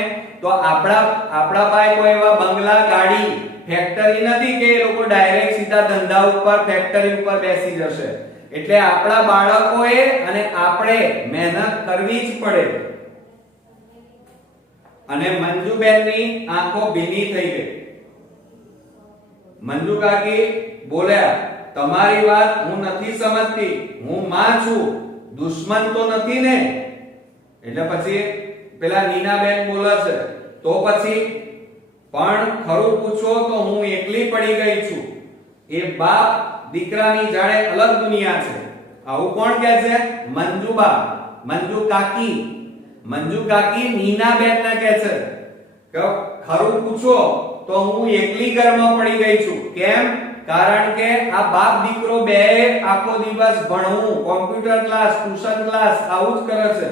તો આપણા પાસે કોઈ એવા બંગલા, ગાડી, ફેક્ટરી નથી કે એ લોકો ડાયરેક્ટ સીધા ધંધા ઉપર, ફેક્ટરી ઉપર બેસી જશે. એટલે આપણા બાળકોએ અને આપણે મહેનત કરવી જ પડે. અને મંજુબેનની આંખો ભીની થઈ ગઈ. મંજુ કાકી બોલ્યા, તમારી વાત હું નથી સમજતી, હું માં છું, દુશ્મન તો નથી ને? એટલે પછી પેલા નીનાબેન બોલે છે, તો પછી પણ ખરું પૂછો તો હું એકલી પડી ગઈ છું. એ બાપ દીકરાની જાણે અલગ દુનિયા છે. આવું કોણ કહે છે? મંજુબા, મંજુ કાકી. મંજુ કાકી નીનાબેનને કહે છે કે ખરું પૂછો તો હું એકલી ઘરમાં પડી ગઈ છું. કેમ? કારણ કે આ બાપ દીકરો બે આખો દિવસ ભણવું, કોમ્પ્યુટર ક્લાસ, ટ્યુશન ક્લાસ આવું જ કરે છે.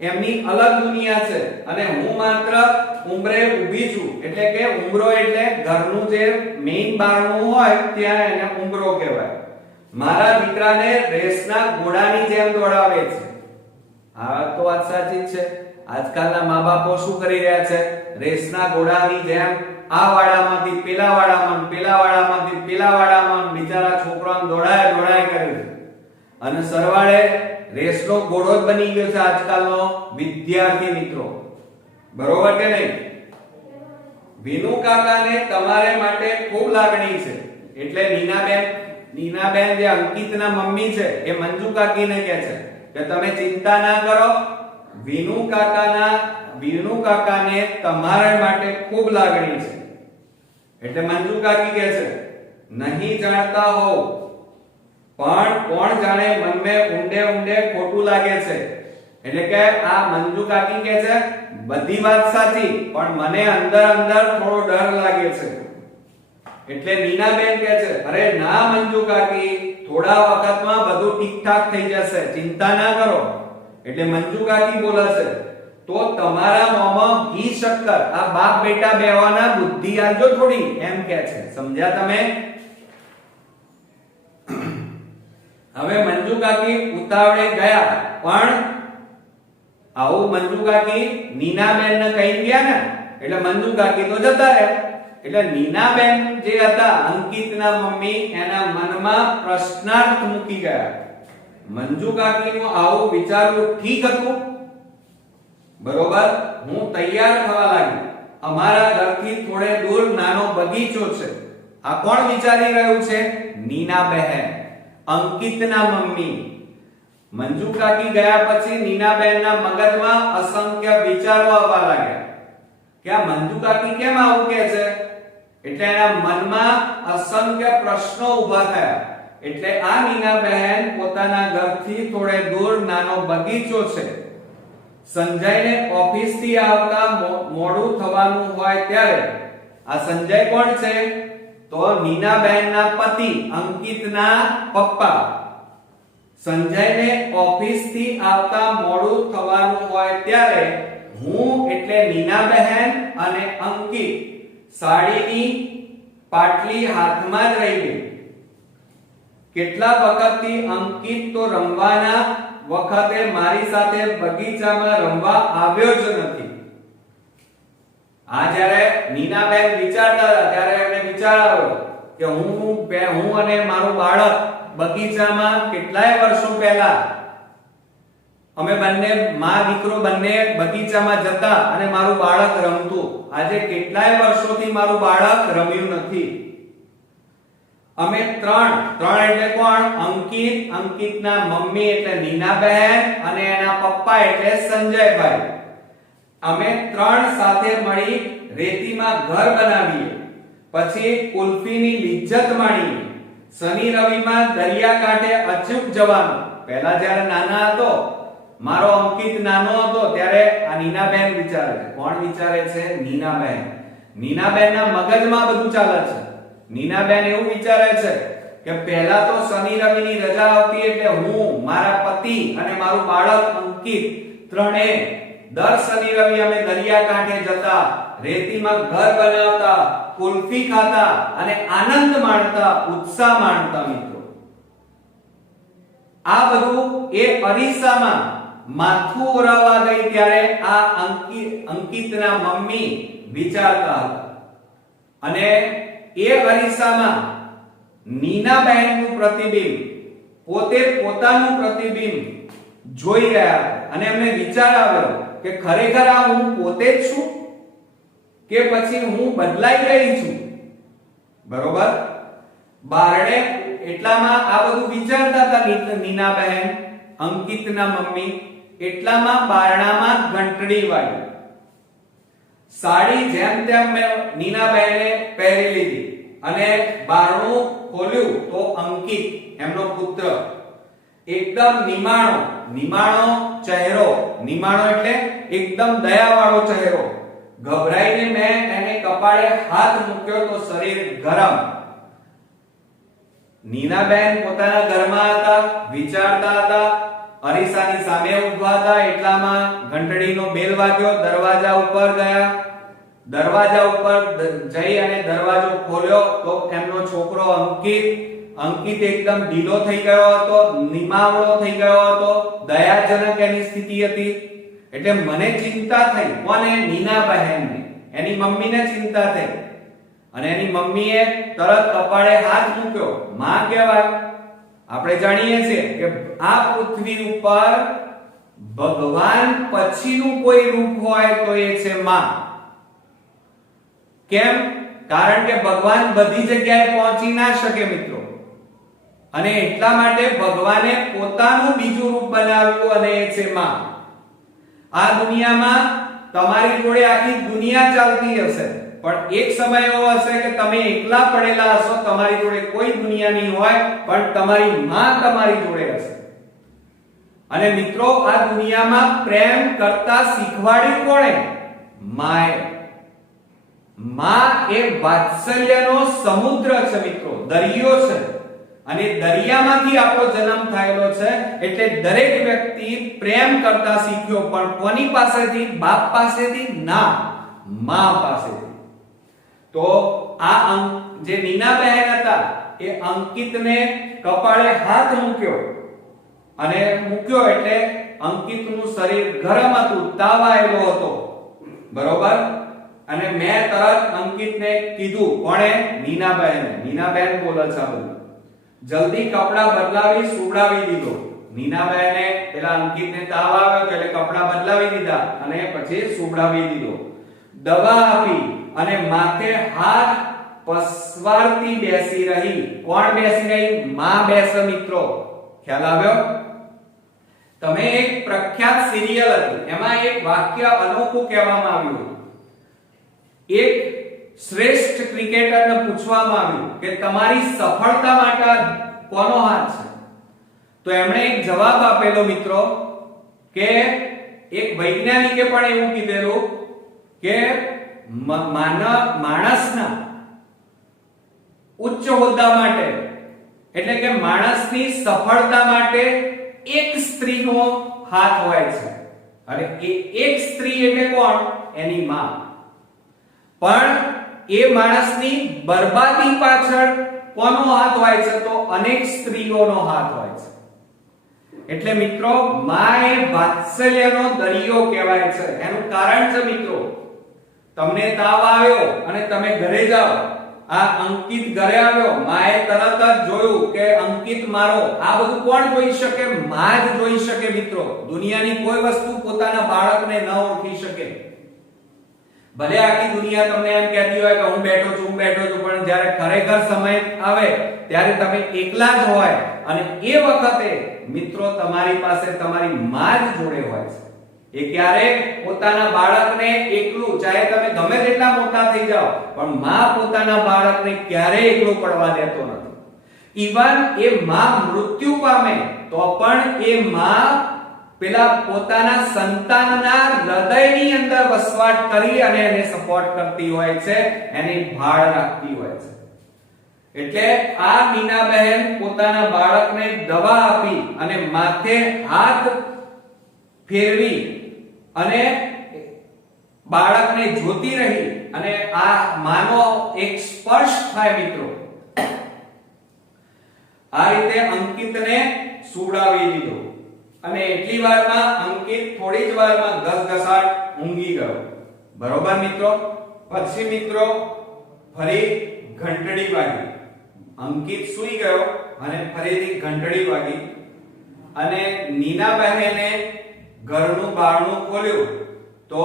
એમની અલગ દુનિયા છે અને હું માત્ર ઉંબરે ઊભી છું. એટલે કે ઉંબરો એટલે ઘરનું જે મેઈન બારણું હોય ત્યાં એને ઉંબરો કહેવાય. મારા દીકરાને રેસના ઘોડાની જેમ દોડાવે છે. આ તો વાત સાચી છે. આજકાલના મા-બાપો શું કરી રહ્યા છે? રેસના ઘોડાની જેમ આ વાડામાંથી પેલા વાડામાં, પેલા વાડામાંથી પેલા વાડામાં બિચારા છોકરાઓને દોડાય કરે છે. અને સરવાળે રેસનો ઘોડો જ બની ગયો છે આજકાલનો વિદ્યાર્થી મિત્રો. બરોબર કે નહીં? વિનુ કાકાને તમારે માટે ખૂબ લાગણી છે. એટલે નીનાબેન જે અંકિતના મમ્મી છે એ મંજુ કાકીને કહે છે કે તમે ચિંતા ના કરો, વિનુ કાકાને તમારા માટે ખૂબ લાગણી છે. એટલે મંજુ કાકી કહે છે, નહીં જાણતા હોવ પણ કોણ જાણે મનમે ઊંડે ખોટું લાગે છે. એટલે કે આ મંજુ કાકી કહે છે બધી વાત સાચી પણ મને અંદર થોડો ડર લાગે છે. એટલે નીનાબેન કહે છે, અરે ના મંજુ કાકી, થોડા વખતમાં બધું ઠીકઠાક થઈ જશે, ચિંતા ના કરો. એટલે મંજુ કાકી બોલે છે, તો તમારા મોમાં ઘી શક્કર, આ બાપ બેટા બેવાના બુદ્ધિ આલજો થોડી, એમ કહે છે. સમજ્યા તમે? હવે મંજુ કાકી ઉતાવળે ગયા, પણ આવું મંજુ કાકી નીનાબેન ને કહી ગયા ને એટલે મંજુ કાકી તો જતા રહ્યા. એટલે નીનાબેન જે હતા અંકિતના મમ્મી, એના મનમાં પ્રશ્નાર્થ મૂકી ગયા. મંજુ કાકીનું આવું વિચારવું ઠીક હતું? બરોબર, હું તૈયાર થવા લાગી. અમારા ઘરથી થોડે દૂર નાનો બગીચો છે. આ કોણ વિચારી રહ્યું છે? નીનાબહેન, અંકિતના મમ્મી. મંજુ કાકી ગયા પછી નીનાબહેનના મગજમાં અસંખ્ય વિચારો આવવા લાગ્યા કે આ મંજુ કાકી કેમ આવું કહે છે. એટલે એના મનમાં અસંખ્ય પ્રશ્નો ઊભા થયા. એટલે આ નીનાબહેન પોતાના ઘરથી થોડે દૂર નાનો બગીચો છે. સંજયને ઓફિસથી આવતા મોડું થવાનું હોય ત્યારે, આ સંજય કોણ છે? તો નીનાબહેનના પતિ, અંકિતના પપ્પા. સંજયને ઓફિસથી આવતા મોડું થવાનું હોય ત્યારે હું એટલે નીનાબહેન અને અંકિત સાડીની પાટલી હાથમાં જ રહી ગઈ. કેટલા વખતથી અંકિત તો રમવાના વખતે મારી સાથે બગીચામાં રમવા આવ્યો જ નથી. આ જ્યારે નીનાબેન વિચારતા હતા ત્યારે એમને વિચાર આવ્યો કે હું અને મારું બાળક બગીચામાં કેટલાય વર્ષો પહેલા અમે બંને માં દીકરો બંને બગીચામાં જતા અને મારું બાળક રમતું. આજે કેટલાય વર્ષોથી મારું બાળક રમ્યું નથી. અમે ત્રણ એટલે કોણ? અંકિત, અંકિતના મમ્મી એટલે નીનાબહેન અને એના પપ્પા એટલે સંજયભાઈ. અમે ત્રણ સાથે મળી રેતીમાં ઘર બનાવીએ, પછી કુલ્ફીની લિજ્જત માણીએ, શનિ રવિમાં દરિયા કાંઠે અચૂક જવાનું. પહેલા જ્યારે નાના હતો, મારો અંકિત નાનો હતો ત્યારે આ નીનાબહેન વિચારે છે. કોણ વિચારે છે? નીનાબહેન. નીનાબહેનના મગજમાં બધું ચાલે છે. નીનાબહેન એવું વિચારે છે કે પહેલા તો શનિ રવિની રજા આવતી એટલે હું, મારા પતિ અને મારું બાળક અંકિત ત્રણે દર શનિ રવિ અમે દરિયા કાંઠે જતા, રેતીમાં ઘર બનાવતા, કુલ્ફી ખાતા અને આનંદ માણતા, ઉત્સાહ માણતા. મિત્રો, આ બધું એ અરીસામાં માથું ઓરાવા ગઈ ત્યારે આ અંકિતના મમ્મી વિચારતા હતા. અને એ અરીસામાં નીનાબહેનનું પ્રતિબિંબ, પોતે પોતાનું પ્રતિબિંબ જોઈ રહ્યા હતા અને એમને વિચાર આવ્યો કે ખરેખર આ હું પોતે જ છું કે પછી હું બદલાઈ ગઈ છું. બરોબર? બારણે એટલામાં આ બધું વિચારતા હતા નીનાબહેન, અંકિતના મમ્મી, એટલામાં બારણામાં ઘંટડી વાગી. સાડી જેમ તેમ નીનાબહેને પહેરી લીધી અને બારણું ખોલ્યું તો અંકિત, એમનો પુત્ર, એકદમ નિમાણો ચહેરો, નિમાણો એટલે એકદમ દયાવાળો ચહેરો. ગભરાઈને મેં એને કપાળે હાથ મૂક્યો તો શરીર ગરમ. નીનાબહેન પોતાના ઘરમાં હતા, વિચારતા હતા. અરીસાની સામે ઊભા હતા એટલામાં ઘંટડીનો બેલ વાગ્યો. દરવાજા ઉપર ગયા. દરવાજા ઉપર જઈ અને દરવાજો ખોલ્યો તો એમનો છોકરો અંકિત એકદમ ઢીલો થઈ ગયો હતો, નિમાવળો થઈ ગયો હતો, દયાજનક એની સ્થિતિ હતી. એટલે મને ચિંતા થઈ. કોને? નીનાબહેનને. એની મમ્મીને ચિંતા થઈ અને એની મમ્મીએ તરત કપાળે હાથ મૂક્યો. માં કહેવાય. આપણે જાણીએ છીએ કે આ પૃથ્વી ઉપર ભગવાન પછીનું કોઈ રૂપ હોય તો એ છે માં. કેમ? કારણ કે ભગવાન બધી જગ્યાએ પહોંચી ના શકે મિત્રો, અને એટલા માટે ભગવાને પોતાનું બીજું રૂપ બનાવ્યું અને એ છે માં. આ દુનિયામાં તમારી જોડે આખી દુનિયા ચાલતી હશે, પણ એક સમય એવો હશે કે તમે એકલા પડેલા હશો, તમારી જોડે કોઈ દુનિયા નહીં હોય, પણ તમારી માં તમારી જોડે હશે. અને મિત્રો, આ દુનિયામાં પ્રેમ કરતા શીખવાડ્યું કોણે? માએ. માં એ વાત્સલ્યનો સમુદ્ર છે મિત્રો, દરિયો છે. અને દરિયામાંથી આપણો જન્મ થયેલો છે. એટલે દરેક વ્યક્તિ પ્રેમ કરતા શીખ્યો, પણ કોની પાસેથી? બાપ પાસેથી? ના, માં પાસેથી. તો આ જે નીનાબહેન હતા એ અંકિતને કપાળે હાથ મૂક્યો, અને મૂક્યો એટલે અંકિતનું શરીર ગરમ હતું, તાવ આવેલો હતો. બરોબર? અને મેં તરત અંકિતને કીધું. કોણે? નીનાબહેન. નીનાબહેન બોલે છે બધું. જલ્દી કપડા બદલાવી સુવડાવી દીધો. નીનાબહેને પેલા અંકિતને તાવ આવ્યો એટલે કપડા બદલાવી દીધા અને પછી સુવડાવી દીધો. દવા આપી અને માથે હાથ પસવારતી બેસી રહી. કોણ બેસી રહી? માં બેસે મિત્રો. ખ્યાલ આવ્યો? તમે એક પ્રખ્યાત સિરિયલ હતી, એમાં એક વાક્ય અનોખું કહેવામાં આવ્યું. એક શ્રેષ્ઠ ક્રિકેટરને પૂછવામાં આવ્યું કે તમારી સફળતા માટે કોનો હાથ છે? તો એમણે એક જવાબ આપેલો મિત્રો કે એક વૈજ્ઞાનિકે પણ એવું કીધેલું કે માણસના ઉચ્ચ હોદ્દા માટે, એટલે કે માણસની સફળતા માટે એક સ્ત્રીનો હાથ હોય છે. અને એ એક સ્ત્રી એટલે કોણ? એની માં. પણ એ માણસની બરબાદી પાછળ કોનો હાથ હોય છે? તો અનેક સ્ત્રીઓનો હાથ હોય છે. એટલે મિત્રો, માં એ વાત્સલ્યનો દરિયો કહેવાય છે. એનું કારણ છે મિત્રો, તમને તાવ આવ્યો અને તમે ઘરે જાઓ, આ અંકિત ઘરે આવ્યો, માએ તરત જ જોયું કે અંકિત મારો. આ બધું કોણ જોઈ શકે? માં જ જોઈ શકે મિત્રો. દુનિયાની કોઈ વસ્તુ પોતાના બાળકને ન ઓળખી શકે. ભલે આખી દુનિયા તમને એમ કહેતી હોય કે હું બેઠો છું પણ જ્યારે ખરેખર સમય આવે ત્યારે તમે એકલા જ હોય અને એ વખતે મિત્રો તમારી પાસે તમારી માં જ જોડે હોય છે. એ ક્યારેક પોતાના બાળકને એકલું, ચાહે તમે ગમે તેટલા મોટા થઈ જાઓ, પણ માં પોતાના બાળકને ક્યારેય એકલું પડવા દેતો નથી. ઈવન એ માં મૃત્યુ પામે તો પણ એ માં પેલા પોતાના સંતાનના હૃદયની અંદર વસવાટ કરી અને એને સપોર્ટ કરતી હોય છે, એની ભાળ રાખતી હોય છે. એટલે આ મીના બહેન પોતાના બાળકને દવા આપી અને માથે હાથ ફેરવી અને બાળકને જોતી રહી અને આ માનો એક સ્પર્શ થાય મિત્રો. આ રીતે અંકિતને સુવડાવી દીધો અને એટલી વારમાં અંકિત થોડી જ વારમાં ઘસઘસાટ ઊંઘી ગયો. બરોબર મિત્રો. પછી મિત્રો ફરી ઘંટડી વાગી. અંકિત સૂઈ ગયો અને ફરીથી ઘંટડી વાગી અને નીના બહેને ઘરનું બારણું ખોલ્યું તો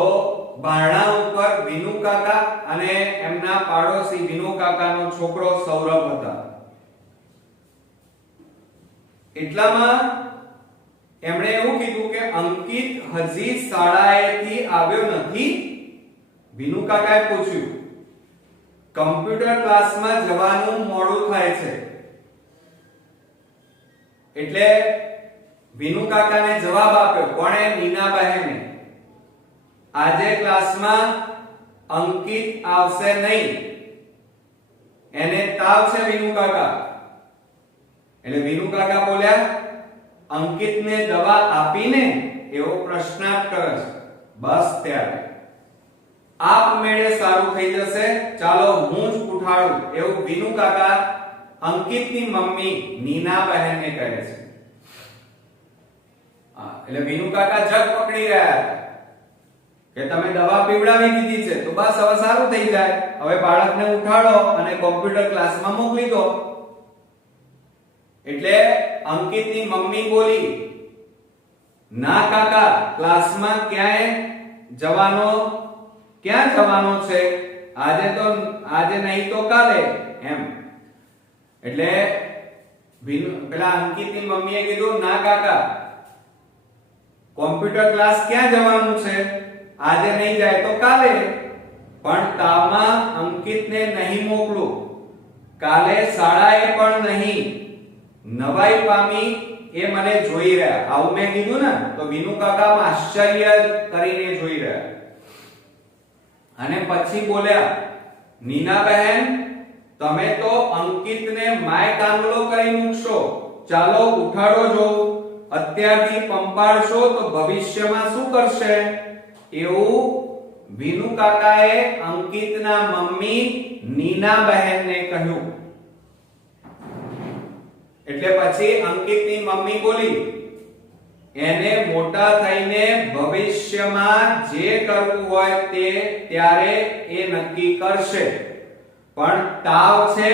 બારણા ઉપર વિનુ કાકા અને એમના પાડોશી વિનુ કાકાનો છોકરો સૌરભ હતા. એટલામાં એમણે એવું કીધું કે અંકિત હજી શાળાએથી આવ્યો નથી. વિનુ કાકાએ પૂછ્યું. કમ્પ્યુટર ક્લાસમાં જવાનું મોડું થાય છે. એટલે વિનુ કાકાને જવાબ આપ્યો. કોણે? નીના બહેને. આજે ક્લાસમાં અંકિત આવશે નહીં, એને તાવ છે વિનુ કાકા. એટલે વિનુ કાકા બોલ્યા, અંકિતને દવા આપીને? એવો પ્રશ્નાર્થ કરે છે. બસ ત્યારે આપમેળે સારું થઈ જશે, ચાલો હું જ ઉઠાડું, એવું વિનુ કાકા અંકિતની મમ્મી નીના બહેનને કહે છે. એટલે વિનુ કાકા જગ પકડી રહ્યા હતા કે તમે દવા પીવડાવી દીધી છે તો બસ હવે સારું થઈ જાય, હવે બાળકને ઉઠાડો અને કોમ્પ્યુટર ક્લાસમાં મોકલી દો. એટલે અંકિતની મમ્મી બોલી, ના કાકા, ક્લાસમાં ક્યાં જવાનો છે, આજે નહીં તો કાલે એમ. એટલે પેલા અંકિતની મમ્મીએ કીધું, ના કાકા, કોમ્પ્યુટર ક્લાસ ક્યાં જવાનું છે, આજે નહીં જાય તો કાલે. પણ તાવમાં અંકિતને નહીં મોકલું, કાલે શાળાએ પણ નહીં. નવાઈ પામી એ મને જોઈ રહ્યા. આવું મેં કીધું ને તો વિનુ કાકા આશ્ચર્ય કરીને જોઈ રહ્યા. અને પછી બોલ્યા, નીના બહેન, તમે તો અંકિતને માય કાંગલો કરી મૂકશો, ચાલો ઉઠાડો જો. અત્યારથી પંપાળશો તો ભવિષ્યમાં શું કરશે? એવું વિનુ કાકાએ અંકિતના મમ્મી નીના બહેનને કહ્યું. એટલે પછી અંકિતની મમ્મી બોલી, એને મોટા થઈને ભવિષ્યમાં જે કરવું હોય તે ત્યારે એ નક્કી કરશે, પણ તાવ છે,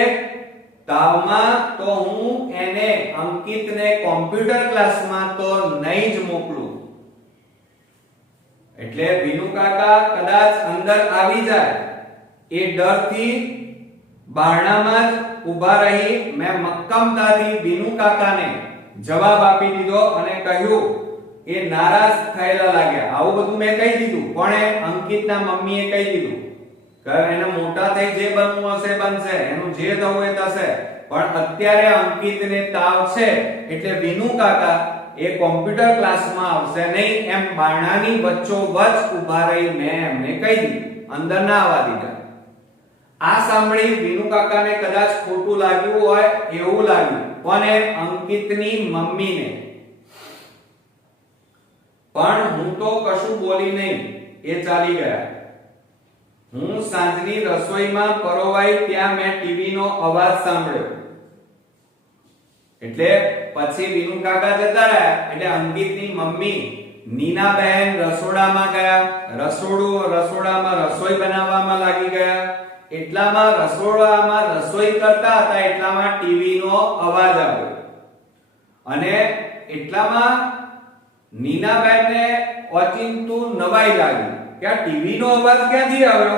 તાવમાં તો હું એને અંકિતને કોમ્પ્યુટર ક્લાસમાં તો નહીં જ મોકલું. એટલે વિનુ કાકા કદાચ અંદર આવી જાય એ ડરથી બારણામાં જ ઊભા રહી મેં મક્કમતાથી વિનુ કાકાને જવાબ આપી દીધો અને કહ્યું. એ નારાજ થયેલા લાગ્યા. આવું બધું મેં કહી દીધું, પણ અંકિતના મમ્મીએ કહી દીધું કે એને મોટા થઈ જે બનવું હશે બનશે, એનું જે થવું એ થશે, પણ અત્યારે અંકિતને તાવ છે એટલે વિનુ કાકા એ કોમ્પ્યુટર ક્લાસમાં આવશે નહીં એમ બારણાની વચ્ચોવચ ઊભા રહી મેં એમને કહી દીધું, અંદર ના આવવા દીધા. આ સાંભળી વિનુ કાકાને કદાચ ખોટું લાગ્યું હોય એવું લાગ્યું, કોને? અંકિતની મમ્મીને. પણ હું તો કશું બોલી નહીં, એ ચાલી ગયા. હું સાંજની રસોઈમાં પરોવાઈ ત્યાં મેં ટીવીનો અવાજ સાંભળ્યો. એટલે પછી વિનુ કાકા જતા રહ્યા એટલે અંકિતની મમ્મી નીના બહેન રસોડામાં ગયા. રસોડામાં રસોઈ બનાવવામાં લાગી ગયા. એટલામાં રસોડામાં રસોઈ કરતા હતા એટલામાં ટીવીનો અવાજ આવ્યો અને એટલામાં નીનાબેનને ઓચિંતું નવાઈ લાગી કે આ ટીવી નો અવાજ ક્યાંથી આવ્યો,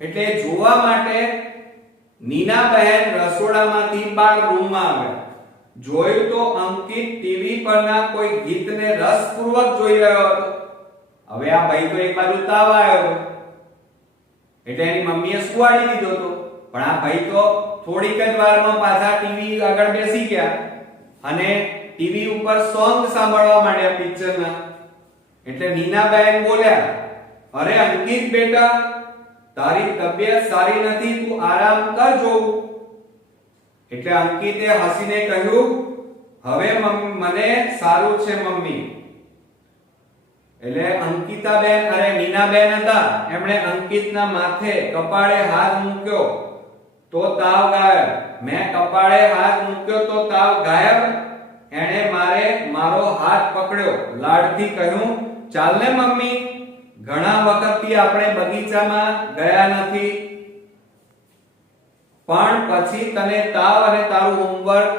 એટલે જોવા માટે નીનાબહેન રસોડામાંથી બહાર રૂમમાં આવ્યા. જોયું તો અંકિત ટીવી પરના કોઈ ગીતને રસપૂર્વક જોઈ રહ્યો હતો. હવે આ ભાઈ તો એક બાજુ તાવ આવ્યો હતો એટલે એની મમ્મીએ સુવાડી દીધો હતો, પણ આ ભાઈ તો થોડીક જ વારમાં પાછા ટીવી આગળ બેસી ગયા અને ટીવી ઉપર સોંગ સાંભળવા માંડ્યા પિક્ચરના. એટલે નીનાબહેન બોલ્યા, અરે અંકિત બેટા, તારી તબિયત સારી નથી, તું આરામ કરજો. એટલે અંકિતે હસીને કહ્યું, હવે મને સારું છે મમ્મી. એટલે અંકિતાબેન અરે નીનાબેન હતા, એમણે અંકિતના માથે કપાળે હાથ મૂક્યો તો તાવ ગાયબ. મેં કપાળે હાથ મૂક્યો તો તાવ ગાયબ. એણે મારો હાથ પકડ્યો, લાડથી કહ્યું, ચાલ ને મમ્મી, ઘણા વખતથી આપણે બગીચામાં ગયા નથી, પણ પછી તને તાવ અને તારું હોમવર્ક.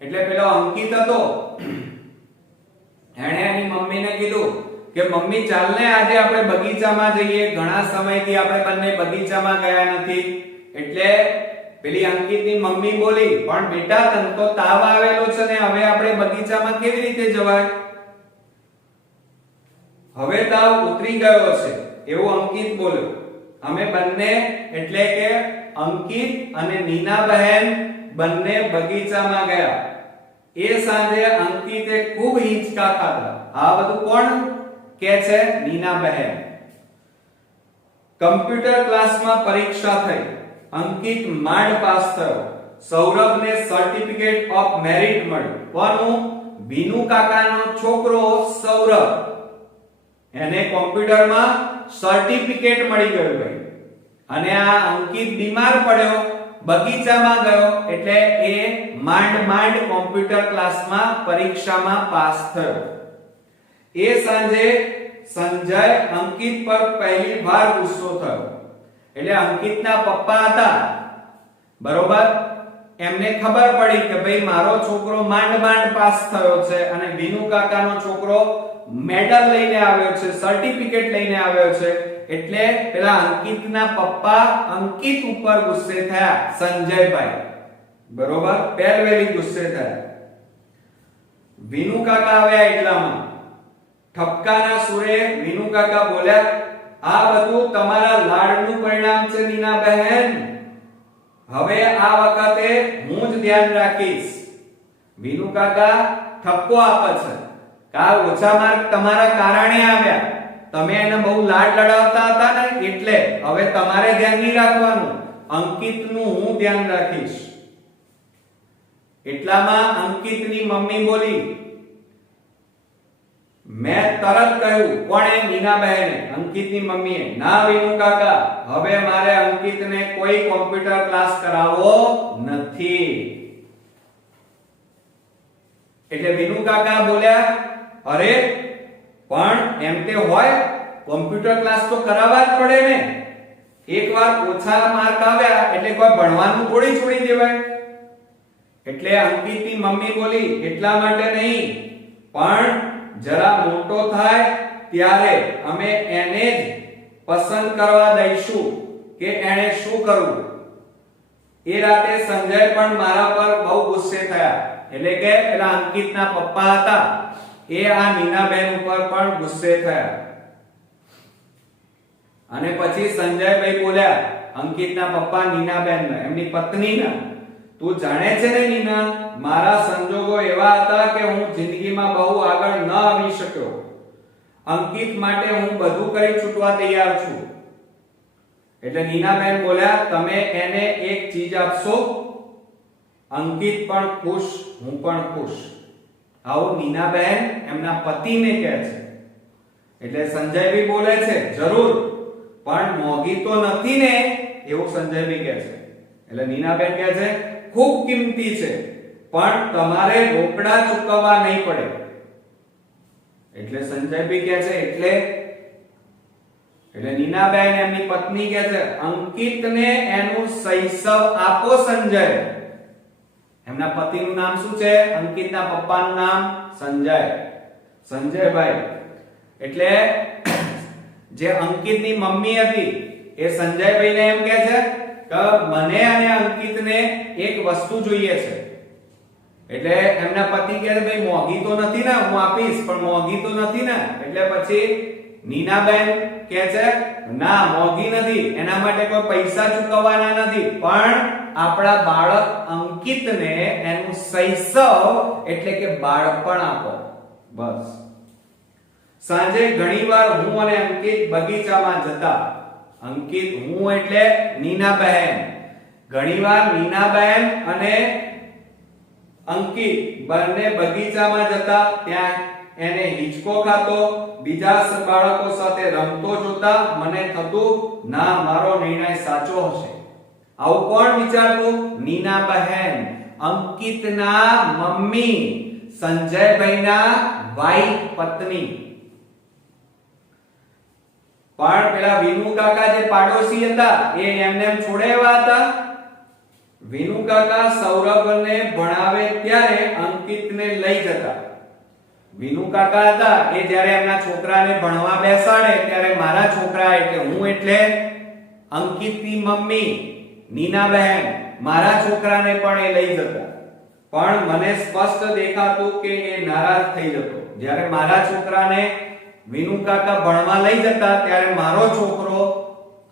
એટલે પેલો અંકિત હતો, એણે એની મમ્મીને કીધું કે મમ્મી ચાલ ને આજે આપણે બગીચામાં જઈએ, ઘણા સમયથી આપણે બંને બગીચામાં ગયા નથી. એટલે પેલી અંકિતની મમ્મી બોલી, પણ બેટા તને તો તાવ આવેલો છે ને હવે આપણે બગીચામાં કેવી રીતે જવાય? હવે તાવ ઉતરી ગયો છે એવું અંકિત બોલ્યો. અમે બંને એટલે કે અંકિત અને નીનાબહેન બંને બગીચામાં ગયા. એ સાંજે અંકિતે ખૂબ હિંચકા ખાધા. આ બધું કોણ કે છે? નીનાબહેન. કમ્પ્યુટર ક્લાસમાં પરીક્ષા થઈ. અંકિત માંડ પાસ થયો. સૌરભને સર્ટિફિકેટ ઓફ મેરિટ મળ્યું. કોનું? વિનુ કાકાનો છોકરો સૌરભ. એને કોમ્પ્યુટરમાં સર્ટિફિકેટ મળી ગયું ભાઈ. અને આ અંકિત બીમાર પડ્યો, બગીચામાં ગયો, એટલે એ માંડ કોમ્પ્યુટર ક્લાસમાં પરીક્ષામાં પાસ થયો. એ સાંજે સંજય અંકિત પર પહેલી વાર ગુસ્સો થયો. એટલે અંકિતના પપ્પા હતા, બરોબર, એમને ખબર પડી કે ભાઈ મારો છોકરો માંડ પાસ થયો છે અને વિનુ કાકાનો છોકરો મેડલ લઈને આવ્યો છે, સર્ટિફિકેટ લઈને આવ્યો છે. એટલે પેલા અંકિતના પપ્પા અંકિત ઉપર ગુસ્સે થયા, સંજયભાઈ, બરોબર, પહેલવેલી ગુસ્સે થયા. વિનુ કાકા આવ્યા એટલામાં ઠપકાના સુરે વિનુ કાકા બોલ્યા, આ બધું તમારા લાડનું પરિણામ છે નીનાબહેન. હવે આ વખતે હું જ ધ્યાન રાખીશ. વિનુ કાકા ઠપકો આપે છે, કાલ ઓછા માર્ક તમારા કારણે આવ્યા, તમે એને બહુ લાડ લડાવતા હતા ને, એટલે હવે તમારે ધ્યાન નહીં રાખવાનું, અંકિતનું હું ધ્યાન રાખીશ. એટલામાં અંકિતની મમ્મી બોલી. મેં તરત કહ્યું, કોણે? નીનાબહેને, અંકિતની મમ્મીએ, ના વિનુ કાકા, હવે મારે અંકિતને કોઈ કોમ્પ્યુટર ક્લાસ કરાવવો નથી. એટલે વિનુ કાકા બોલ્યા, અરે પણ એમ તે હોય, કોમ્પ્યુટર ક્લાસ તો કરાવવા જ પડે ને. એકવાર ઓછા માર્ક આવ્યા એટલે કોઈ ભણવાનું થોડી છોડી દેવાય. એટલે અંકિતની મમ્મી બોલી, એટલા માટે નહીં, પણ જરા મોટો થાય ત્યારે અમે એને જ પસંદ કરવા દઈશું કે એને શું કરવું. એ રાતે સંજય પણ મારા પર બહુ ગુસ્સે થયા. એટલે કે પેલા અંકિતના પપ્પા હતા, એ આ નીનાબેન ઉપર પણ ગુસ્સે થયા. અને પછી સંજયભાઈ બોલ્યા અંકિતના પપ્પા નીનાબેનને, એમની પત્નીના, તું જાણે છે ને નીના, મારા સંજોગો એવા હતા કે હું જિંદગીમાં બહુ આગળ ન આવી શક્યો. અંકિત માટે હું બધું કરી છૂટવા તૈયાર છું. એટલે નીનાબેન બોલ્યા, તમે એને એક ચીજ આપશો, અંકિત પણ ખુશ, હું પણ ખુશ. આવું નીનાબેન એમના પતિને કહે છે. એટલે સંજયભાઈ બોલે છે, જરૂર, પણ મોંઘી તો નથી ને, એવું સંજયભાઈ કહે છે. એટલે નીનાબેન કહે છે, ખૂબ કિંમતી છે, પણ તમારે રોકડા ચૂકવવા નહીં પડે. એટલે સંજયભાઈ કહે છે, એટલે નીનાબેન એમની પત્ની કહે છે, અંકિતને એનું શૈશવ આપો સંજય. એમના પતિનું નામ શું છે? અંકિતના પપ્પાનું નામ સંજય, સંજયભાઈ. એટલે જે અંકિતની મમ્મી હતી એ સંજયભાઈને એમ કહે છે કે મને અને અંકિતને એક વસ્તુ જોઈએ છે. એટલે એમના પતિ કહે ભાઈ મોંઘી તો નથી ને, હું આપીશ પણ મોંઘી તો નથી ને. એટલે પછી નીનાબેન કહે છે ના મોંઘી નથી, એના માટે કોઈ પૈસા ચૂકવવાના નથી, પણ આપણા બાળક અંકિતને એનું શૈશવ એટલે કે બાળપણ આપો બસ. સાંજે ઘણીવાર હું અને અંકિત બગીચામાં જતા. અંકિત હું એટલે નીનાબહેન. ઘણીવાર નીનાબહેન અને અંકિત બંને બગીચામાં જતા. ત્યાં એને હિંચકો ખાતો, બીજા બાળકો સાથે રમતો જોતા મને થતું ના મારો નિર્ણય સાચો હશે. આવું કોણ વિચારતું? નીનાબહેન, અંકિતના મમ્મી, સંજયભાઈના વાઇફ પત્ની. પણ પેલા વિનુ કાકા જે પાડોશી હતા એ એમને એમ છોડેવા હતા? વિનુ કાકા સૌરભને ભણાવે ત્યારે અંકિતને લઈ જતા. વિનુ કાકા હતા એ જ્યારે એમના છોકરાને ભણવા બેસાડે ત્યારે મારા છોકરા એટલે હું એટલે અંકિતની મમ્મી નીનાબહેન મારા છોકરાને પણ એ લઈ જતા. પણ મને સ્પષ્ટ દેખાતું કે એ નારાજ થઈ જતો. જ્યારે મારા છોકરાને વિનુ કાકા ભણવા લઈ જતા ત્યારે મારો છોકરો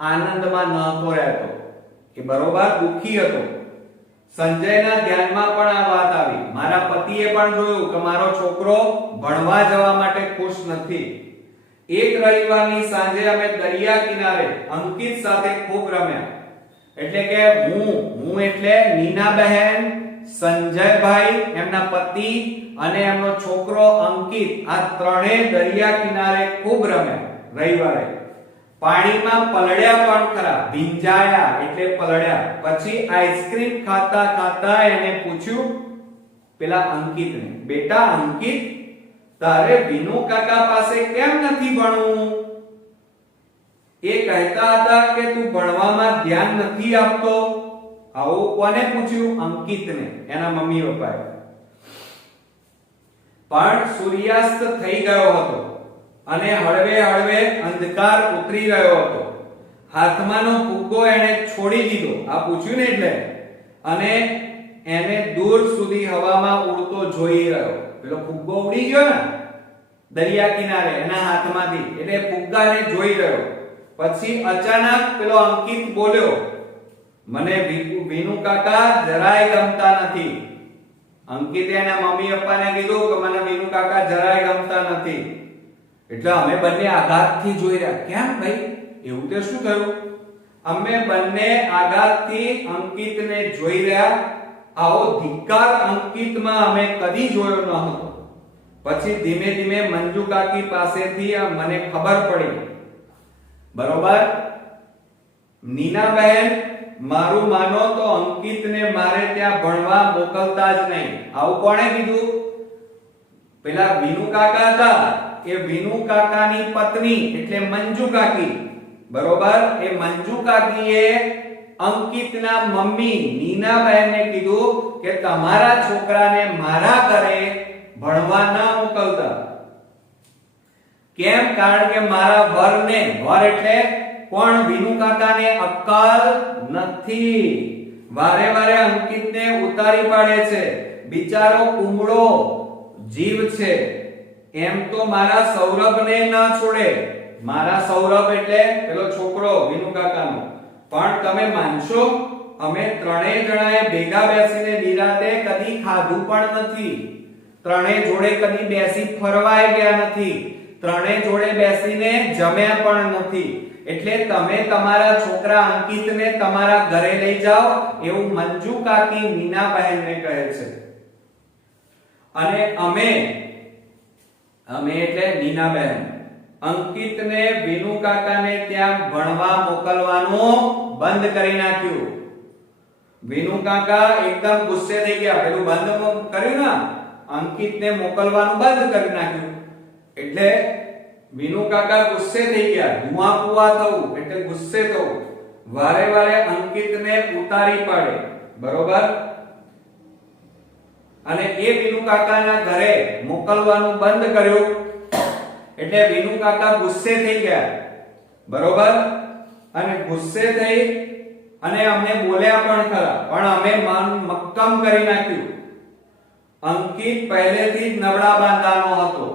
આનંદમાં નહોતો રહેતો, કે બરોબર દુખી હતો. સંજયના ધ્યાનમાં પણ આ વાત આવી. મારા પતિએ પણ જોયું કે મારો છોકરો ભણવા જવા માટે ખુશ નથી. એક રવિવારની સાંજે અમે દરિયા કિનારે અંકિત સાથે ખૂબ રમ્યા. એટલે કે હું એટલે નીનાબહેન, સંજયભાઈ એમના પતિ અને એમનો છોકરો અંકિત આ ત્રણેય દરિયા કિનારે ખૂબ રમ્યા રવિવારે. પાણીમાં પલળ્યા પણ ખરા, ભીંજાયા એટલે પલળ્યા. પછી આઈસ્ક્રીમ ખાતા ખાતા એને પૂછ્યું પેલા અંકિતને, બેટા અંકિત તારે વિનુ કાકા પાસે કેમ નથી ભણવું? એ કહેતા હતા કે તું ભણવામાં ધ્યાન નથી આપતો. આવું કોને પૂછ્યું? અંકિતને, એના મમ્મી પપ્પાએ. પણ સૂર્યાસ્ત થઈ ગયો હતો અને હળવે હળવે અંધકાર ઉતરી રહ્યો હતો. હાથમાંનો ફુગ્ગો એને છોડી દીધો. આ પૂછ્યું ને એટલે. અને એને દૂર સુધી હવામાં ઉડતો જોઈ રહ્યો. પેલો ફુગ્ગો ઉડી ગયો ને દરિયા કિનારે એના હાથમાંથી, એટલે ફુગ્ગાને જોઈ રહ્યો. પછી અચાનક પેલો અંકિત બોલ્યો, મને વિનુ કાકા જરાય ગમતા નથી. અંકિતે એના મમ્મી પપ્પાને કીધું કે મને વિનુ કાકા જરાય ગમતા નથી. એટલે અમે બંને આઘાતથી જોઈ રહ્યા. કેમ ભાઈ, એવું તે શું થયું? અમે બંને આઘાતથી અંકિતને જોઈ રહ્યા. આવો ધિક્કાર અંકિતમાં અમે કદી જોયો ન હતો. પછી ધીમે ધીમે મંજુ કાકી પાસેથી મને ખબર પડી. બરોબર, નીનાબહેન મારું માનો તો અંકિતને મારે ત્યાં ભણવા મોકલતા જ નહીં. આવું કોણે કીધું? પેલા વિનુ કાકા હતા. એ વિનુ કાકાની પત્ની એટલે મંજુ કાકી. બરોબર, એ મંજુ કાકીએ અંકિતના મમ્મી નીનાબહેનને કીધું કે તમારા છોકરાને મારા ઘરે ભણવા ન મોકલતા. કેમ? કારણ કે મારા વરને, વર એટલે કોણ? વિનુ કાકાને અક્કલ નથી. વારે વારે અંકિતને ઉતારી પાડે છે. બિચારો કુમળો જીવ છે. એમ તો મારા સૌરભને ન છોડે. મારા સૌરભ એટલે પેલો છોકરો વિનુ કાકાનો. પણ તમે માનશો અમે ત્રણેય જણાએ ભેગા બેસીને નિરાતે કદી ખાધું પણ નથી. ત્રણેય જોડે કદી બેસી ફરવાય ગયા નથી. ત્રણેય જોડે બેસીને જમ્યા પણ નથી. એટલે તમે તમારા છોકરા અંકિતને તમારા ઘરે લઈ જાઓ એવું મંજુ કાકી નીનાબહેનને કહે છે. અને અમે એટલે નીનાબહેન અંકિતને વિનુ કાકાને ત્યાં ભણવા મોકલવાનું બંધ કરી નાખ્યું. વિનુ કાકા એકદમ ગુસ્સે થઈ ગયા. પેલું બંધ કર્યું ને, અંકિતને મોકલવાનું બંધ કરી નાખ્યું. એટલે વિનુ કાકા ગુસ્સે થઈ ગયા. ધુઆ પુઆ થવું એટલે ગુસ્સે થવું. વારે વારે અંકિતને ઉતારી પાડે. બરોબર, અને એ વિનુ કાકાના ઘરે મોકલવાનું બંધ કર્યું. એટલે વિનુ કાકા ગુસ્સે થઈ ગયા બરોબર, અને ગુસ્સે થઈ અને અમને બોલ્યા પણ ખરા, પણ અમે મન મક્કમ કરી નાખ્યું. અંકિત પહેલેથી જ નબળા બાંધાનો હતો.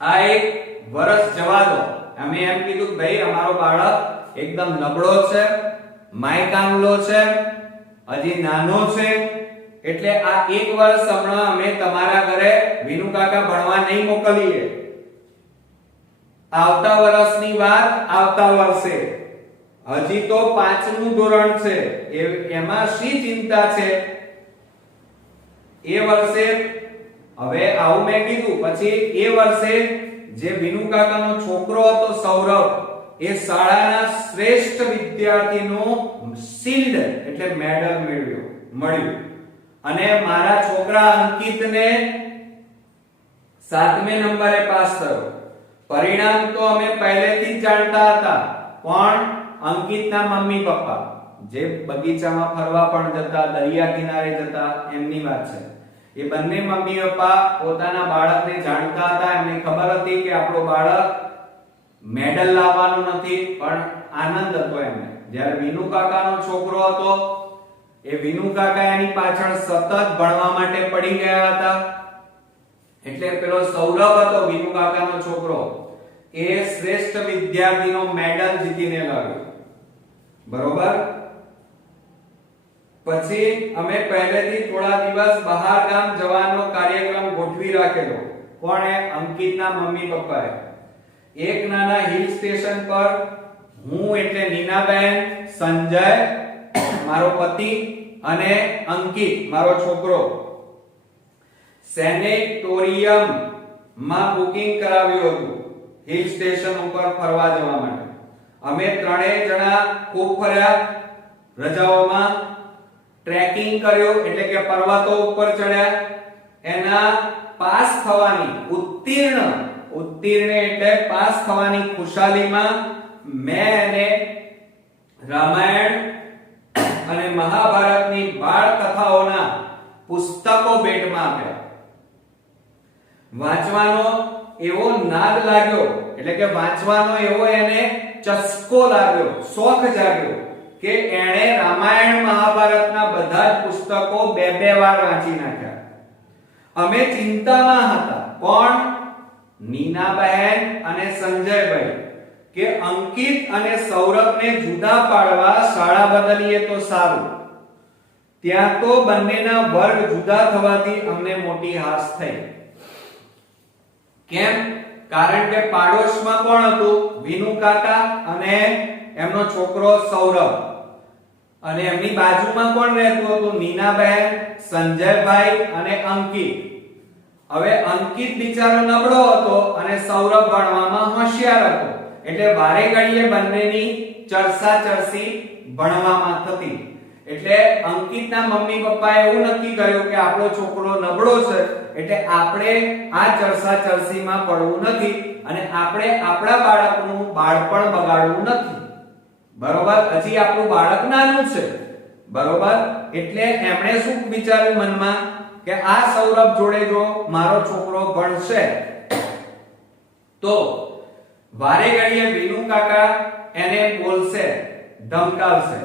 આ એક વર્ષ જવા દો, અમે એમ કીધું કે ભાઈ અમારો બાળક એકદમ નબળો છે, માયકામલો છે, હજી નાનો છે, એટલે આ એક વર્ષ હમણાં અમે તમારા ઘરે વિનુ કાકા ભણવા નહીં મોકલીએ. આવતા વર્ષની વાત આવતા વર્ષે, હજી તો 5મું ધોરણ છે, એમાં શી ચિંતા છે? એ વર્ષે હવે આવું મેં કીધું, પછી એ વર્ષે જે વિનુ કાકાનો છોકરો હતો સૌરભ, એ શાળાના શ્રેષ્ઠ વિદ્યાર્થીનું શિલ્ડ એટલે મેડલ મળ્યું, અને મારા છોકરા અંકિતને 7મે નંબરે પાસ થયો. પરિણામ તો અમે પહેલેથી જ જાણતા હતા, પણ અંકિતના મમ્મી પપ્પા જે બગીચામાં ફરવા પણ જતા, દરિયા કિનારે જતા, એમની વાત છે. એ બંને મમ્મી પપ્પા પોતાના બાળકને જાણતા હતા, એમને ખબર હતી કે આપણો બાળક મેડલ લાવવાનો નથી, પણ આનંદ હતો એમને. જ્યારે વિનુ કાકાનો છોકરો હતો, એ વિનુ કાકા એની પાછળ સતત ભણવા માટે પડી ગયા હતા. એટલે પેલો સૌરભ હતો વિનુ કાકાનો છોકરો, એ શ્રેષ્ઠ વિદ્યાર્થીનો મેડલ જીતીને લાવ્યો. બરોબર, પછી અમે પહેલેથી થોડા દિવસ બહાર ગામ જવાનો કાર્યક્રમ ગોઠવી રાખેલો. કોણે? અંકિતના મમ્મી પપ્પાએ. એક નાના હિલ સ્ટેશન પર હું એટલે નીનાબેન, સંજય મારો પતિ અને અંકિત મારો છોકરો સેનેટોરિયમ માં બુકિંગ કરાવ્યું હતું હિલ સ્ટેશન ઉપર ફરવા જવા માટે. અમે ત્રણેય જણા ખૂબ ફર્યા. રજાઓમાં ટ્રેકિંગ કર્યો એટલે કે પર્વતો ઉપર ચડ્યા. એના પાસ થવાની ઉત્તીર્ણ એટલે પાસ થવાની ખુશાલીમાં મેં એને રામાયણ અને મહાભારતની બાળ કથાઓના પુસ્તકો ભેટમાં આપ્યા. વાંચવાનો એવો નાદ લાગ્યો, એટલે કે વાંચવાનો એવો એને ચસ્કો લાગ્યો, શોખ જાગ્યો કે એણે રામાયણ મહાભારતના બધા જ પુસ્તકો બે વાર વાંચી નાખ્યા. અમે ચિંતામાં હતા, કોણ? નીનાબહેન અને સંજયભાઈ, કે અંકિત અને સૌરભને જુદા પાડવા શાળા બદલીએ તો સારું. ત્યાં તો બંનેના વર્ગ જુદા થવાથી અમને મોટી હાસ થઈ. કેમ? કારણ કે પાડોશમાં કોણ હતું? વિનુ કાકા અને એમનો છોકરો સૌરભ, અને એમની બાજુમાં કોણ રહેતું હતું? નીનાબહેન, સંજયભાઈ અને અંકિત. હવે અંકિત બિચારો નબળો હતો અને સૌરભ ભણવામાં હોશિયાર હતો, એટલે વારે ઘડીએ બંનેની ચર્ચા ભણવામાં થતી. એટલે અંકિતના મમ્મી પપ્પાએ એવું નક્કી કર્યું કે આપણો છોકરો નબળો છે, એટલે આપણે આ ચર્ચામાં પડવું નથી અને આપણે આપણા બાળકનું બાળપણ બગાડવું નથી. બરોબર, હજી આપણું બાળક નાનું છે. બરોબર, એટલે એમણે શું વિચાર્યું મનમાં કે આ સૌરભ જોડે જો મારો છોકરો ભણશે તો વારે ઘડીએ વિનુ કાકા એને બોલશે, ધમકાવશે.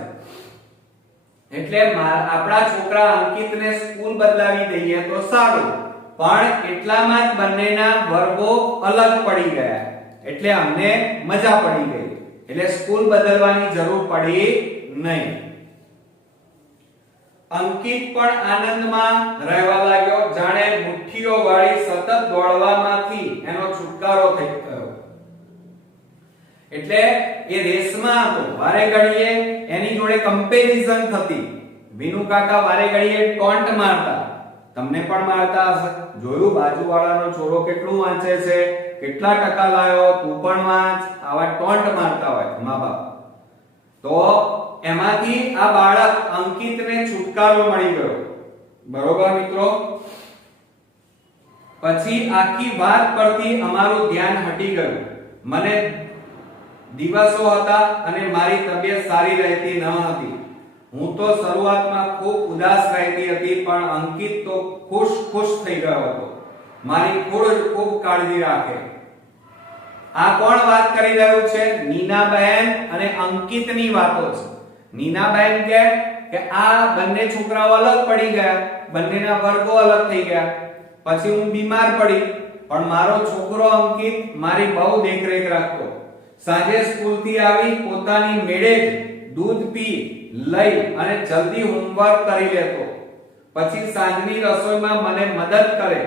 એટલે આપણા છોકરા અંકિતને સ્કૂલ બદલાવી દઈએ તો સારું. પણ એટલામાં જ બંનેના વર્ગો અલગ પડી ગયા, એટલે અમને મજા પડી ગઈ. એટલે સ્કૂલ બદલવાની જરૂર પડી નહીં. અંકિત પણ આનંદમાં રહેવા લાગ્યો, જાણે મુઠ્ઠીઓ વાળી સતત દોડવામાંથી એનો છુટકારો થઈ ગયો. એટલે એ રેસમાં હતો, વારે ઘડીએ એની જોડે કમ્પેરિઝન થતી. વિનુ કાકા વારે ઘડીએ ટોન્ટ મારતા, તમને પણ મારતા હશે. જોયું બાજુવાળાનો છોરો કેટલું વાંચે છે, કેટલા ટકા લાવ્યો, તું પણ વાંચ, આવા ટોન્ટ મારતા હોય મા-બાપ. તો એમાંથી આ બાળક અંકિતને છુટકારો મળી ગયો. બરોબર મિત્રો, પછી આખી વાત પરથી અમારું ધ્યાન હટી ગયું. મને દિવસો હતા અને મારી તબિયત સારી રહેતી ન હતી. હું તો શરૂઆતમાં ખૂબ ઉદાસ રહેતી હતી, પણ અંકિત તો ખુશ થઈ ગયો હતો. મારી ખૂબ કાળજી રાખે. આ કોણ વાત કરી રહ્યું છે? નીનાબેન અને અંકિતની વાતો છે. નીનાબેન કહે કે આ બંને છોકરાઓ અલગ પડી ગયા, બંનેના વર્ગો અલગ થઈ ગયા, પછી હું બીમાર પડી, પણ મારો છોકરો અંકિત મારી બહુ દેખરેખ રાખતો. સાંજે સ્કૂલથી આવી પોતાની મેળે જ દૂધ પી લઈ અને જલ્દી હોમવર્ક કરી લેતો. પછી સાંજની રસોઈમાં મને મદદ કરે.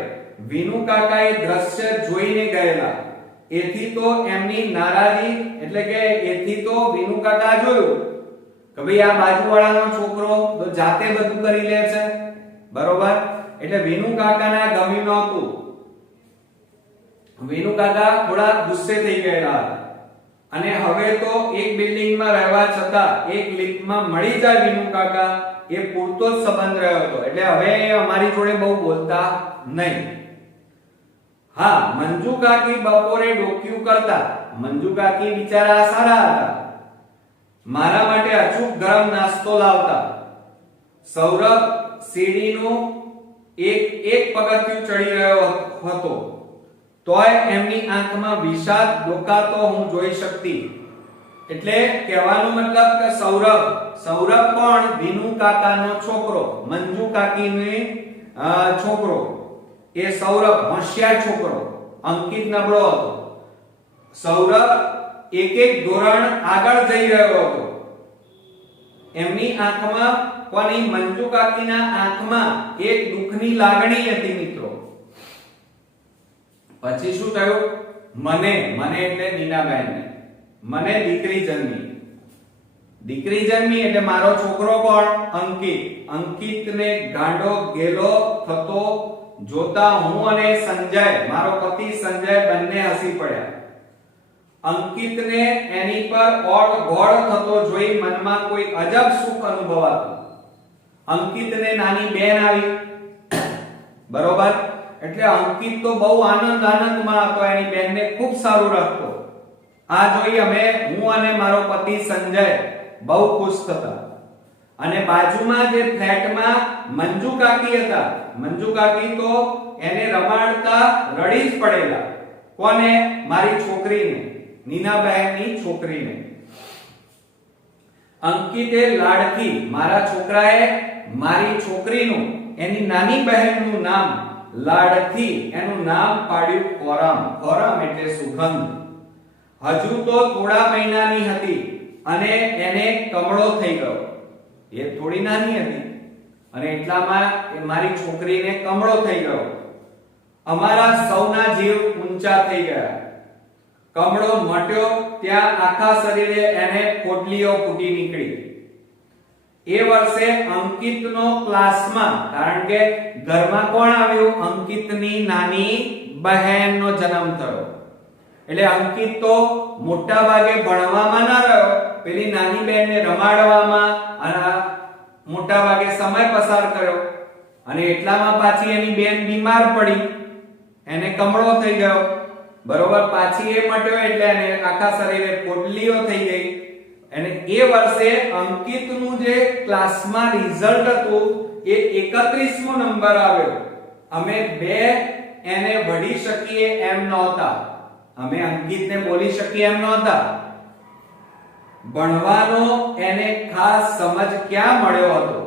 વિનુ કાકાએ દ્રશ્ય જોઈને ગયેલા. એથી તો એમની નારાજી, એટલે કે એથી તો વિનુ કાકા જોયું કે ભાઈ આ બાજુવાળાનો છોકરો તો જાતે બધું કરી લે છે, બરોબર. એટલે વિનુ કાકાને ગમ્યું નહોતું. વિનુ કાકા થોડા ગુસ્સે થઈ ગયેલા હતા અને હવે તો એક બિલ્ડિંગમાં રહેવા છતાં એક લિફ્ટમાં મળી જાય વિનુ કાકા એ પૂરતો જ સંબંધ રહ્યો હતો. એટલે હવે અમારી જોડે બહુ બોલતા નહીં. હા, મંજુ કાકી બપોરે ડોક્યુ કરતા. મંજુ કાકી બિચારા સારા હતા. મારા માટે અચૂક ગરમ નાસ્તો લાવતા. સૌરભ સીડીનું એક પગથિયું ચડી રહ્યો હતો, તોય એમની આંખમાં વિષાદ ડોકાતો હું જોઈ શકતી. એટલે કહેવાનો મતલબ કે સૌરભ કોણ? વિનુ કાકાનો છોકરો, મંજુ કાકીનો છોકરો. એ સૌરભ હોશિયાર છોકરો, અંકિત નબળો હતો. સૌરભ એક ધોરણ આગળ જઈ રહ્યો હતો. એમની આંખમાં, કોની? મંજુ કાકીના આંખમાં એક દુઃખની લાગણી હતી મિત્રો. પછી શું થયું? મને એટલે નીનાબેનને મને દીકરી જન્મી એટલે મારો છોકરો કોણ? અંકિત. અંકિતને ગાંડો ગેલો થતો જોતા હું અને સંજય, મારો પતિ સંજય, બંને હસી પડ્યા. અંકિતને એની પર ઓળઘોળ થતો જોઈ મનમાં કોઈ અજબ સુખ અનુભવાતું. અંકિતને નાની બેન આવી, બરોબર. એટલે અંકિત તો બહુ આનંદમાં હતો, એની બેનને ખૂબ સારું રાખતો. આ જોઈ હું અને મારો પતિ સંજય બહુ ખુશ થતા. અને બાજુમાં જે ફ્લેટમાં મંજુ કાકી હતા, મંજુ કાકી તો એને રમાડતા રડી જ પડેલા. કોને? મારી છોકરીને, નીનાબહેનની છોકરીને. અંકિતે લાડકી, મારા છોકરાએ મારી છોકરીનું, એની નાની બહેનનું નામ લાડકી, એનું નામ પાડ્યું કોરમ. કોરમ એટલે સુગંધ. હજુ તો થોડા મહિનાની હતી અને એને કમળો થઈ ગયો. એ થોડી નાની હતી અને એટલામાં મારી છોકરીને કમળો થઈ ગયો. અમારા સૌના જીવ ઊંચા થઈ ગયા. કમળો મટ્યો ત્યાં આખા શરીરે એને પોટલીઓ ફૂટી નીકળી. એ વર્ષે અંકિતનો ક્લાસમાં, કારણ કે ઘરમાં કોણ આવ્યું? અંકિતની નાની બહેનનો જન્મ થયો. એટલે અંકિત તો મોટા ભાગે ભણવામાં ન રહ્યો, પેલી નાની બહેનને રમાડવામાં અને મોટા ભાગે સમય પસાર કર્યો. અને એટલામાં પાછી એની બેન બીમાર પડી, એને કમળો થઈ ગયો, બરોબર. પાછી એ મટ્યો એટલે એને આખા શરીરે પોટલીઓ થઈ ગઈ. અને એ વર્ષે અંકિતનું જે ક્લાસમાં રિઝલ્ટ હતું એ 31મો નંબર આવ્યો. અમે બે એને વડી શકીએ એમ નહોતા, અમે અંકિતને બોલી શકીએ એમ નહોતા. ભણવાનો એને ખાસ સમજ ક્યાં મળ્યો હતો.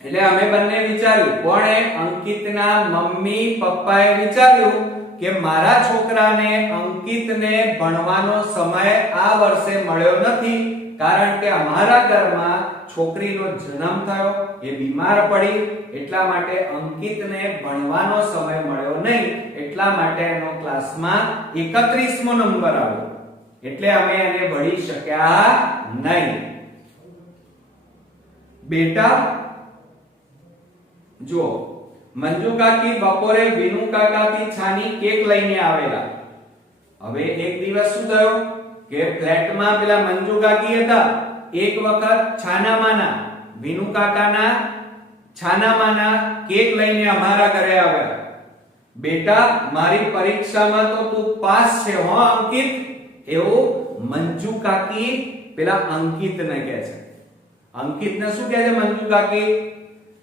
એટલે અમે બંને વિચાર્યું, કોણે? અંકિતના મમ્મી પપ્પાએ વિચાર્યું કે મારા છોકરાને અંકિતને ભણવાનો સમય આ વર્ષે મળ્યો નથી, કારણ કે અમારા ઘરમાં છોકરીનો જન્મ થયો, એ બીમાર પડી, એટલા માટે અંકિતને ભણવાનો સમય મળ્યો નહીં. એટલા માટે એનો ક્લાસમાં 31મો નંબર આવ્યો. એટલે અમે એને ભણી શક્યા નહીં. બેટા જો, મંજુ કાકી બપોરે વિનુ કાકાથી છાની કેક લઈને આવેલા. હવે એક દિવસ શું થયું કે ફ્લેટમાં પેલા મંજુ કાકી હતા, એક વખત છાનામાના વિનુ કાકાના છાનામાના કેક લઈને અમારા ઘરે આવ્યા. બેટા, મારી પરીક્ષામાં તો તું પાસ છે હો અંકિત, એવું મંજુ કાકી પેલા અંકિતને કહે છે. અંકિતને શું કહે છે મંજુ કાકી?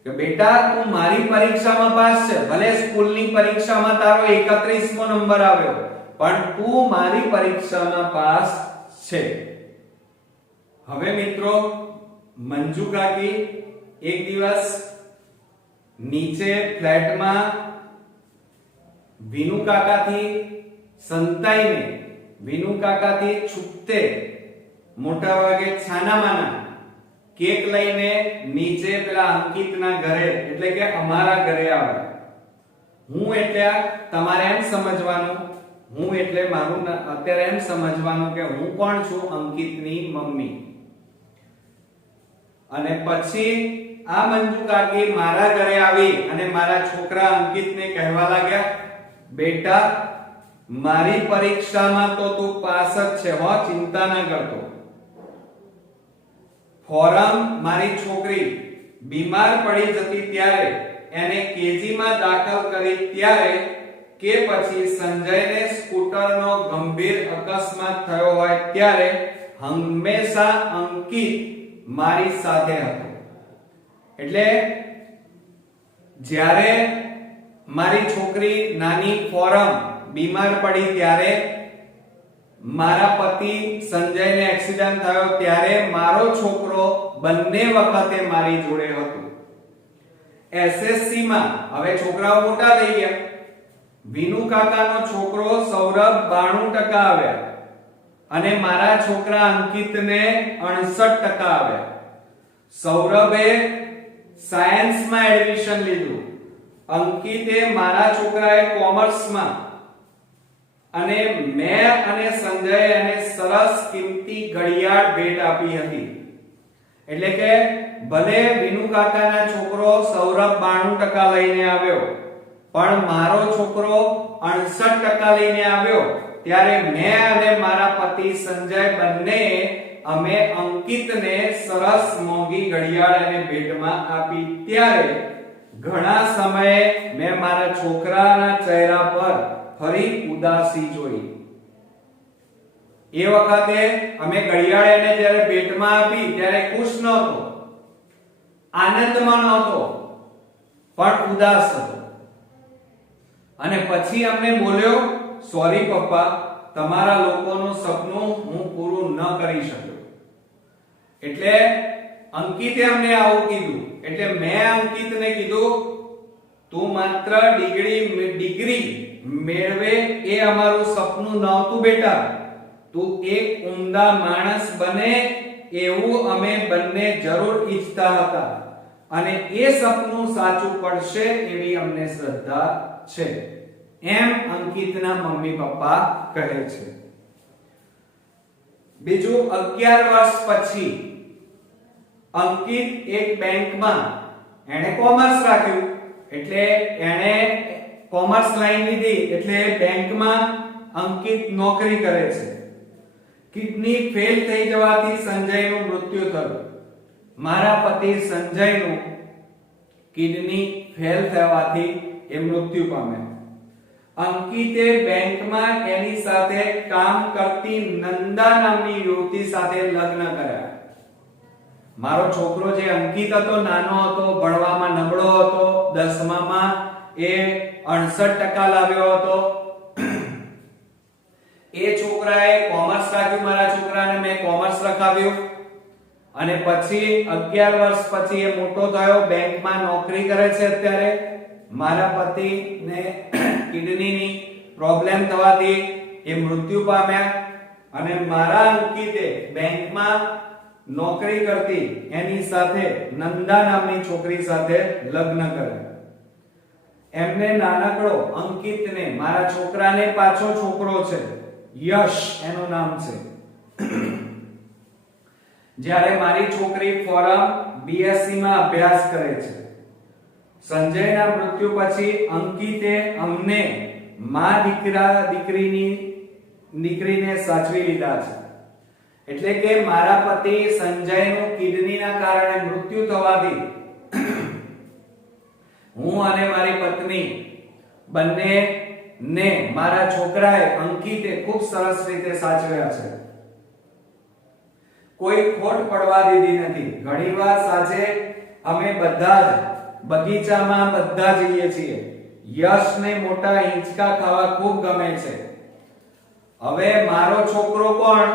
કે બેટા, તું મારી પરીક્ષામાં પાસ છે, ભલે સ્કૂલની પરીક્ષામાં તારો 31મો નંબર આવ્યો, પણ તું મારી પરીક્ષામાં પાસ છે. હવે મિત્રો મંજુ કાકી એક દિવસ નીચે ફ્લેટમાં વિનુ કાકાથી સંતાઈને વિનુ કાકાથી છૂટતે મોટા ભાગે છાનામાના કેક લઈને નીચે પેલા અંકિતના ઘરે એટલે કે અમારા ઘરે આવે. હું એટલે તમારે એમ સમજવાનું, હું એટલે મારું અત્યારે એમ સમજવાનું કે હું કોણ છું? અંકિતની મમ્મી. અને પછી આ મંજુ કાકી મારા ઘરે આવી અને મારા છોકરા અંકિતને કહેવા લાગ્યા, બેટા મારી પરીક્ષામાં તો તું પાસ જ છે હો, ચિંતા ના કરતો. ફોરમ મારી છોકરી બીમાર પડી જતી ત્યારે એને કેજી માં દાખલ કરી ત્યારે કે પછી સંજયને સ્કૂટરનો ગંભીર અકસ્માત થયો હોય ત્યારે હંમેશા અંકિત મારી સાથે હતો. એટલે જ્યારે મારી છોકરી નાની ફોરમ બીમાર પડી ત્યારે મારા પતિ સંજયને એક્સિડન્ટ થયો ત્યારે મારો છોકરો બંને વખતે મારી જોડે હતો. એસએસસી માં હવે છોકરાઓ મોટા થઈ ગયા. વિનુ કાકાનો છોકરો સૌરભ 92% આવ્યા અને મારા છોકરા અંકિતને 68% આવ્યા. સૌરભે સાયન્સમાં એડમિશન લીધું, અંકિતે મારા છોકરાએ કોમર્સમાં, અને મેં અને સંજયે એને સરસ કિંમતી ઘડિયાળ ભેટ આપી હતી. એટલે કે ભલે વિનુ કાકાના છોકરો સૌરભ 92% લઈને આવ્યો પણ મારો છોકરો 68% લઈને આવ્યો ત્યારે મેં અને મારા પતિ સંજય બંને અમે અંકિતને સરસ મોંઘી ઘડિયાળ અને ભેટમાં આપી. ત્યારે ઘણા સમયે મેં મારા છોકરાના ચહેરા પર ફરી ઉદાસી જોઈ. એ વખતે અમે ઘડિયાળ એને જ્યારે ભેટમાં આપી ત્યારે ખુશ નહોતો, આનંદમાં નહોતો, પણ ઉદાસ હતો. અને પછી અમને બોલ્યો, સોરી પપ્પા, તમારા લોકોનું સપનું હું પૂરું ન કરી શક્યો. એટલે અંકિતે અમને આવું કીધું. એટલે મેં અંકિતને કીધું, તું માત્ર ડિગ્રી મેળવે એ અમારું સપનું નહોતું બેટા, તું એક ઉમદા માણસ બને એવું અમે બંને જરૂર ઈચ્છતા હતા અને એ સપનું સાચું પડશે એવી અમને શ્રદ્ધા છે, એમ અંકિતના મમ્મી પપ્પા કહે છે. બીજું 11 વર્ષ પછી અંકિત એક બેંકમાં, એણે કોમર્સ રાખ્યું એટલે એણે કોમર્સ લાઈન લીધી એટલે બેંકમાં અંકિત નોકરી કરે છે. કિડની ફેલ થઈ જવાથી સંજયનું મૃત્યુ થયું. મારા પતિ સંજયનું કિડની ફેલ થવાથી એ મૃત્યુ પામ્યા. અંકિતે બેંકમાં એની સાથે કામ કરતી નંદા નામની યુવતી સાથે લગ્ન કર્યા. મારો છોકરો જે અંકિત હતો, નાનો હતો, ભણવામાં નબળો હતો, 10માં એ 68% લાવ્યો હતો. એ છોકરાએ કોમર્સ રાખ્યું, મારા છોકરાને મેં કોમર્સ રખાવ્યું અને પછી 11 વર્ષ પછી એ મોટો થયો, બેંકમાં નોકરી કરે છે. અત્યારે મારા પતિને કિડનીની પ્રોબ્લેમ થવાથી એ મૃત્યુ પામ્યા અને મારા અંકિતે બેંકમાં નોકરી કરતી એની સાથે નંદા નામની છોકરી સાથે લગ્ન કર્યા. એમને નાનકડો અંકિતને, મારા છોકરાને પાછો છોકરો છે, યશ એનું નામ છે. જ્યારે મારી છોકરી ફોરમ બીએસસી માં અભ્યાસ કરે છે. સંજયના મૃત્યુ પછી અંકિતે અમને માં દીકરીને સાચવી લીધા છે. એટલે કે મારા પતિ સંજયનું કિડનીના કારણે મૃત્યુ થવાથી હું અને મારી પત્ની બંને ને મારા છોકરાએ અંકિતે ખૂબ સરસ રીતે સાચવ્યા છે. કોઈ ખોટ પડવા દીધી નથી. ઘણીવાર સાંજે અમે બધા જ બગીચામાં બધા જઈએ છીએ. યશને મોટા હિંચકા ખાવા ખૂબ ગમે છે હવે મારો છોકરો કોણ?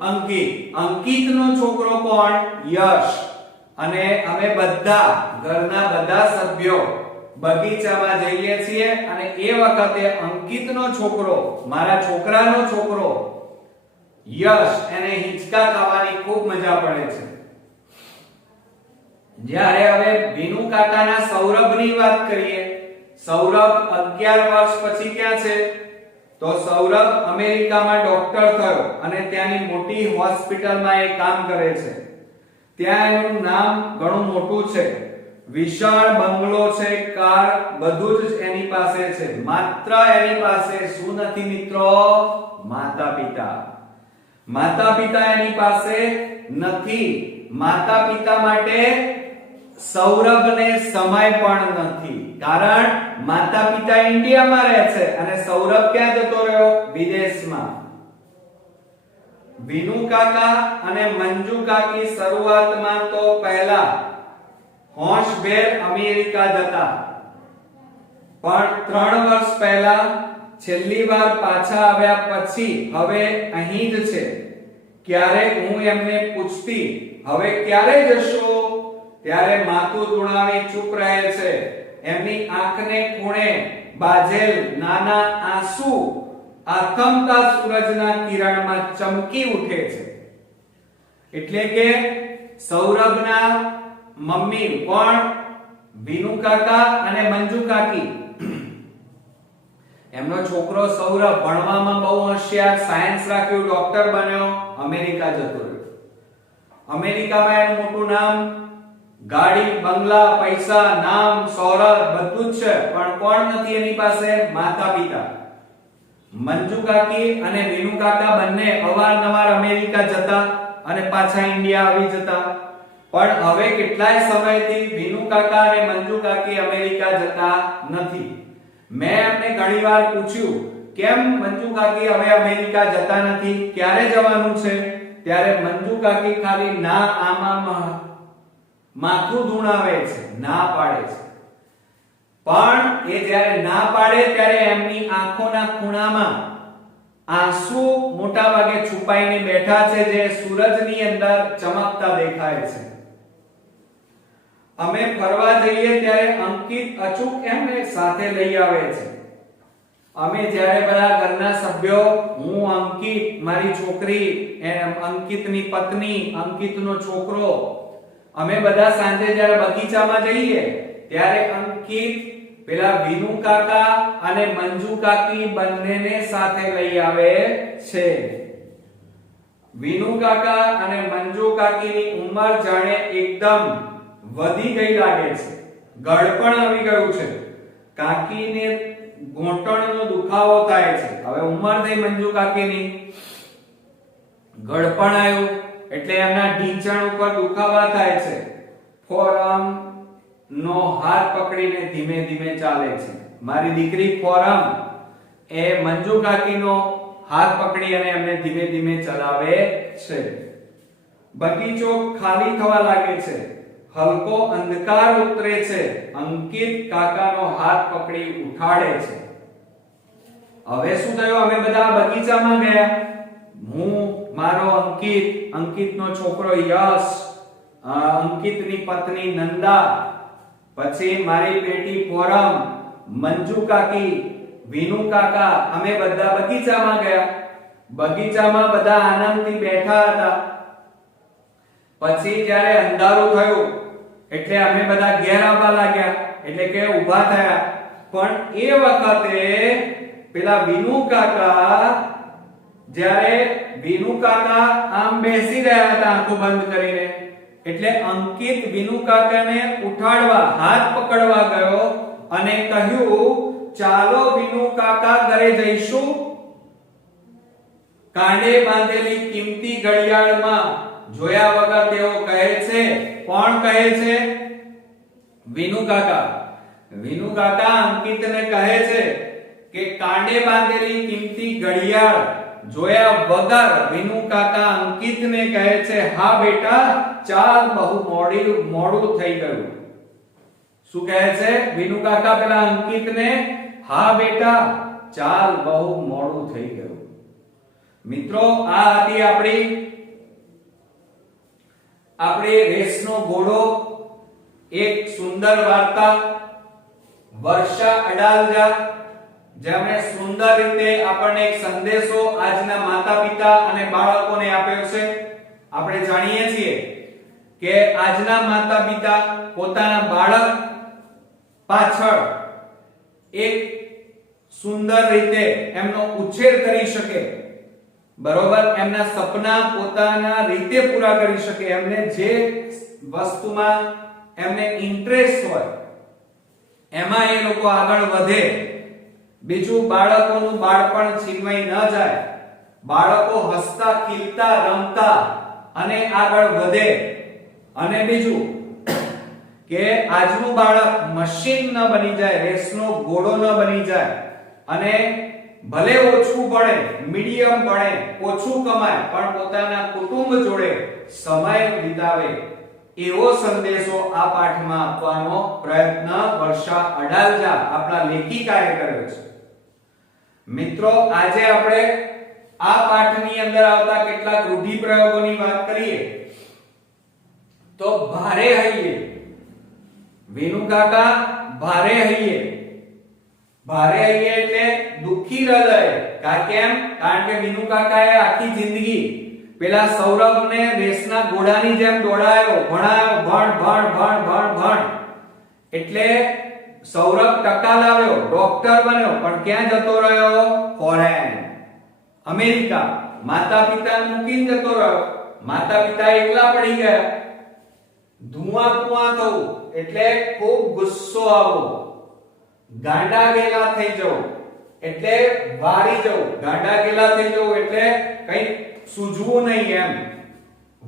અંકિત. અંકિતનો છોકરો કોણ? યશ. અને અમે બધા ઘરના બધા સભ્યો બગીચામાં જઈએ છીએ અને એ વખતે અંકિતનો છોકરો, મારા છોકરાનો છોકરો યશ, એને હિંચકા ખાવાની ખૂબ મજા પડે છે. જ્યારે હવે વિનુ કાકાના સૌરભની વાત કરીએ, સૌરભ 11 વર્ષ પછી ક્યાં છે? તો સૌરભ અમેરિકામાં ડોક્ટર થયો અને ત્યાંની મોટી હોસ્પિટલમાં એ કામ કરે છે. ત્યાં એનું નામ ઘણું મોટું છે, વિશાળ બંગલો છે, કાર, બધું જ એની પાસે છે. માત્ર એની પાસે શું નથી મિત્રો? માતા-પિતા. માતા-પિતા એની પાસે નથી. માતા-પિતા માટે સૌરભને સમય પણ નથી, કારણ માતા-પિતા ઇન્ડિયામાં રહે છે અને સૌરભ ક્યાં જતો રહ્યો? વિદેશમાં. વિનુ કાકા અને મંજુ કાકી શરૂઆતમાં તો પહેલા હોશભેર અમેરિકા જતા, પણ 3 વર્ષ પહેલા છેલ્લી વાર પાછા આવ્યા પછી હવે અહીં જ છે. ક્યારેક હું એમને પૂછતી, હવે ક્યારે જશો? ત્યારે માથું ધુણાવી ચૂપ રહે છે. એમની આંખને ખૂણે બાજેલ નાના આંસુ આથમતા સૂરજના કિરણમાં ચમકી ઉઠે છે. એટલે કે સૌરભના મમ્મી કોણ? વિનુ કાકા અને મંજુ કાકી. એમનો છોકરો સૌરભ ભણવામાં બહુ હોશિયાર, સાયન્સ રાખ્યું, ડોક્ટર બન્યો, અમેરિકા જતો રહ્યો. અમેરિકામાં એનું મોટું નામ, ગાડી, બંગલા, પૈસા, નામ, શોહરત બધું જ છે, પણ કોણ નથી એની પાસે? માતા-પિતા. મંજુ કાકી અને વિનુ કાકા બંને અવારનવાર અમેરિકા જતા અને પાછા ઇન્ડિયા આવી જતા, પણ હવે કેટલાય સમયથી વિનુ કાકા અને મંજુ કાકી અમેરિકા જતા નથી. મેં એમને ઘણીવાર પૂછ્યું, કેમ મંજુ કાકી હવે અમેરિકા જતા નથી, ક્યારે જવાનું છે? ત્યારે મંજુ કાકી ખાલી ના આમાં માથું ધુણાવે છે, ના પાડે છે. પણ એ જ્યારે ના પાડે ત્યારે એમની આંખોના ખૂણામાં આંસુ મોટા ભાગે છુપાઈને બેઠા છે, જે સૂરજની અંદર ચમકતા દેખાય છે. અમે ફરવા જઈએ ત્યારે અંકિત અચૂક એમને સાથે લઈ આવે છે. અમે જ્યારે બધા ઘરના સભ્યો, હું, અંકિત, મારી છોકરી, અંકિતની પત્ની, અંકિતનો છોકરો, અમે બધા સાંજે જ્યારે બગીચામાં જઈએ ત્યારે અંકિત પેલા વિનુ કાકા અને મંજુ કાકી બંનેને સાથે લઈ આવે છે. વિનુ કાકા અને મંજુ કાકીની ઉંમર જાણે એકદમ વધી ગઈ લાગે છે, ગળપણ આવી ગયું છે. કાકીને ઘૂંટણનો દુખાવો થાય છે. હવે ઉંમર થઈ મંજુ કાકીની, ગળપણ આવ્યું એટલે એમના ઢીંચણ ઉપર દુખાવા થાય છે. ફોરમ નો હાથ પકડીને ધીમે ધીમે ચાલે છે. મારી દીકરી ફોરમ એ મંજુ કાકીનો હાથ પકડી અને એમને ધીમે ધીમે ચલાવે છે. બગીચો ખાલી થવા લાગે છે, હલકો અંધકાર ઉતરે છે. અંકિત કાકાનો હાથ પકડી ઉઠાડે છે. હવે શું થયું? અમે બધા બગીચામાં ગયા. હું, મારો અંકિત, અંકિતનો છોકરો યશ, અંકિતની પત્ની નંદા, પછી મારી બેટી ફોરમ, મંજુ કાકી, વિનુ કાકા, અમે બધા બગીચામાં ગયા. બગીચામાં બધા આનંદથી બેઠા હતા. પછી જ્યારે અંધારું થયું એટલે અમે બધા ઘેર આવવા લાગ્યા, એટલે કે ઊભા થયા. પણ એ વખતે પેલા વિનુ કાકા, જ્યારે વિનુ કાકા આમ બેસી રહ્યા હતા આંખો બંધ કરીને, એટલે અંકિત વિનુ કાકાને ઉઠાડવા, હાથ પકડવા ગયો અને કહ્યું, ચાલો વિનુ કાકા ઘરે જઈશું. કાંડે બાંધેલી કિંમતી ઘડિયાળમાં જોયા વગર તેઓ કહે છે, કોણ કહે છે? વિનુ કાકા. વિનુ કાકા અંકિતને કહે છે કે કાંડે બાંધેલી કિંમતી ઘડિયાળ જોયા વગર વિનુ કાકા અંકિતને કહે છે, હા બેટા ચાલ, બહુ મોડું થઈ ગયું. શું કહે છે વિનુ કાકા પેલા અંકિતને? હા બેટા ચાલ, બહુ મોડું થઈ ગયું. મિત્રો આ હતી આપણી રેસનો ઘોડો, એક સુંદર વાર્તા વર્ષા અડાલજા, જેમણે સુંદર રીતે આપણને એક સંદેશો આજના માતા-પિતા અને બાળકોને આપ્યો છે. આપણે જાણીએ છીએ કે આજના માતા-પિતા પોતાના બાળક પાછળ એક સુંદર રીતે એમનો ઉછેર કરી શકે, બરોબર, એમના સપના પોતાના રીતે પૂરા કરી શકે, એમને જે વસ્તુમાં એમને ઇન્ટરેસ્ટ હોય એમાં એ લોકો આગળ વધે. બીજું, બાળકોનું બાળપણ છીનવાઈ ન જાય, બાળકો હસતા ખીલતા રમતા અને આગળ વધે. અને બીજું કે આજનું બાળક મશીન ન બની જાય, રેસનો ઘોડો ન બની જાય અને ભલે ઓછું ભણે, મીડિયમ ભણે, ઓછું કમાય, પણ પોતાના કુટુંબ જોડે સમય વિતાવે, એવો સંદેશો આ પાઠમાં આપવાનો પ્રયત્ન વર્ષા અડાલજા આપણા લેખિકાએ કર્યો છે. મિત્રો, આજે આપણે આ પાઠની અંદર આવતા કેટલાક રૂઢિપ્રયોગોની વાત કરીએ તો ભારે હૈયે, વિનુ કાકા ભારે હૈયે. ભારે હૈયે એટલે દુખી હૃદય. કેમ? કારણ કે વિનુ કાકાએ આખી જિંદગી પેલા સૌરભને રેસના ઘોડાની જેમ દોડાયો, ભણાયો, ભણ ભણ ભણ ભણ ભણ. એટલે સૌરભ ટકા લાવ્યો, ડોક્ટર બન્યો, પણ ક્યાં જતો રહ્યો? Foreign, America. માતા-પિતા મૂકીને જતો રહ્યો, માતા-પિતા એકલા પડી ગયા. ધુઆ કુઆ થવું એટલે ખૂબ ગુસ્સો આવવો, ગાંડા ગેલા થઈ જવું એટલે વારી જવું, ગાંડા ગેલા થઈ જવું એટલે કંઈ સૂઝવું નહીં એમ,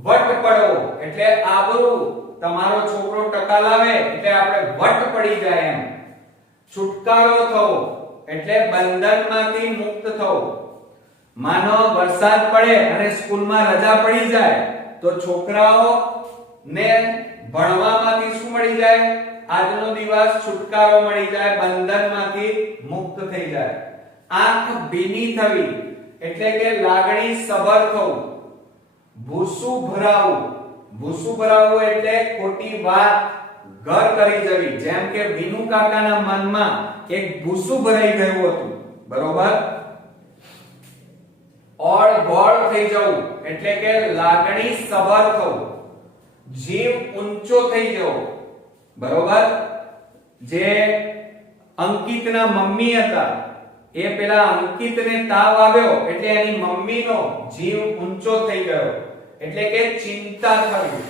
વટ પડવો એટલે આબરૂ, તમારો છોકરો ટકા લાવે એટલે આપણે વટ પડી જાય એમ. છુટકારો થવો એટલે બંધનમાંથી મુક્ત થવું. માનો વરસાદ પડે અને સ્કૂલમાં રજા પડી જાય તો છોકરાઓ ને ભણવામાંથી શું મળી જાય? આજનો દિવસ છુટકારો મળી જાય, બંધનમાંથી મુક્ત થઈ જાય. આંખ ભીની થવી એટલે કે લાગણી સભર થવું. ભૂસું ભરાવું, ભૂસું ભરાવું એટલે ખોટી વાત ઘર કરી જવી. જેમ કે વિનુ કાકાના મનમાં એક ભૂસું ભરાઈ ગયું હતું, બરોબર. ઓળ ગોળ થઈ જવું એટલે કે લાગણી સભર થવું. જીવ ઊંચો થઈ જવો, બરોબર. જે અંકિતના મમ્મી હતા, એ પેલા અંકિતને તાવ આવ્યો એટલે એની મમ્મીનો જીવ ઊંચો થઈ ગયો એટલે કે ચિંતા થવી.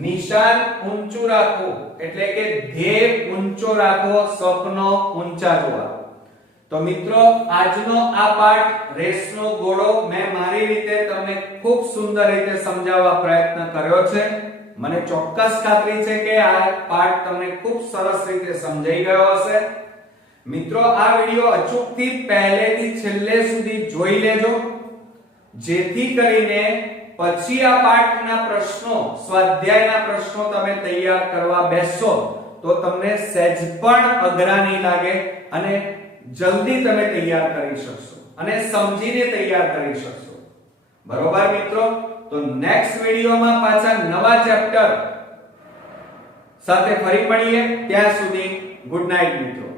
નિશાન ઊંચું રાખવું એટલે કે ધ્યેય ઊંચો રાખવો, સ્વપ્નો ઊંચા જોવા. તો મિત્રો, આજનો આ પાઠ રેસનો ઘોડો મેં મારી રીતે તમને ખૂબ સુંદર રીતે સમજાવવા પ્રયત્ન કર્યો છે. મને ચોક્કસ ખાતરી છે કે આ પાઠ તમને ખૂબ સરસ રીતે સમજાઈ ગયો હશે. મિત્રો, આ વિડિયો અચૂકથી પહેલેથી છેલ્લે સુધી જોઈ લેજો, જેથી કરીને પછી આ પાઠના પ્રશ્નો, સ્વાધ્યાયના પ્રશ્નો તમે તૈયાર કરવા બેસશો તો તમને સહેજ પણ અઘરા નહીં લાગે અને જલ્દી તમે તૈયાર કરી શકશો અને સમજીને તૈયાર કરી શકશો. બરોબર મિત્રો? તો નેક્સ્ટ વિડિયોમાં પાછા નવા ચેપ્ટર સાથે ફરી મળીએ. ત્યાં સુધી ગુડ નાઈટ મિત્રો.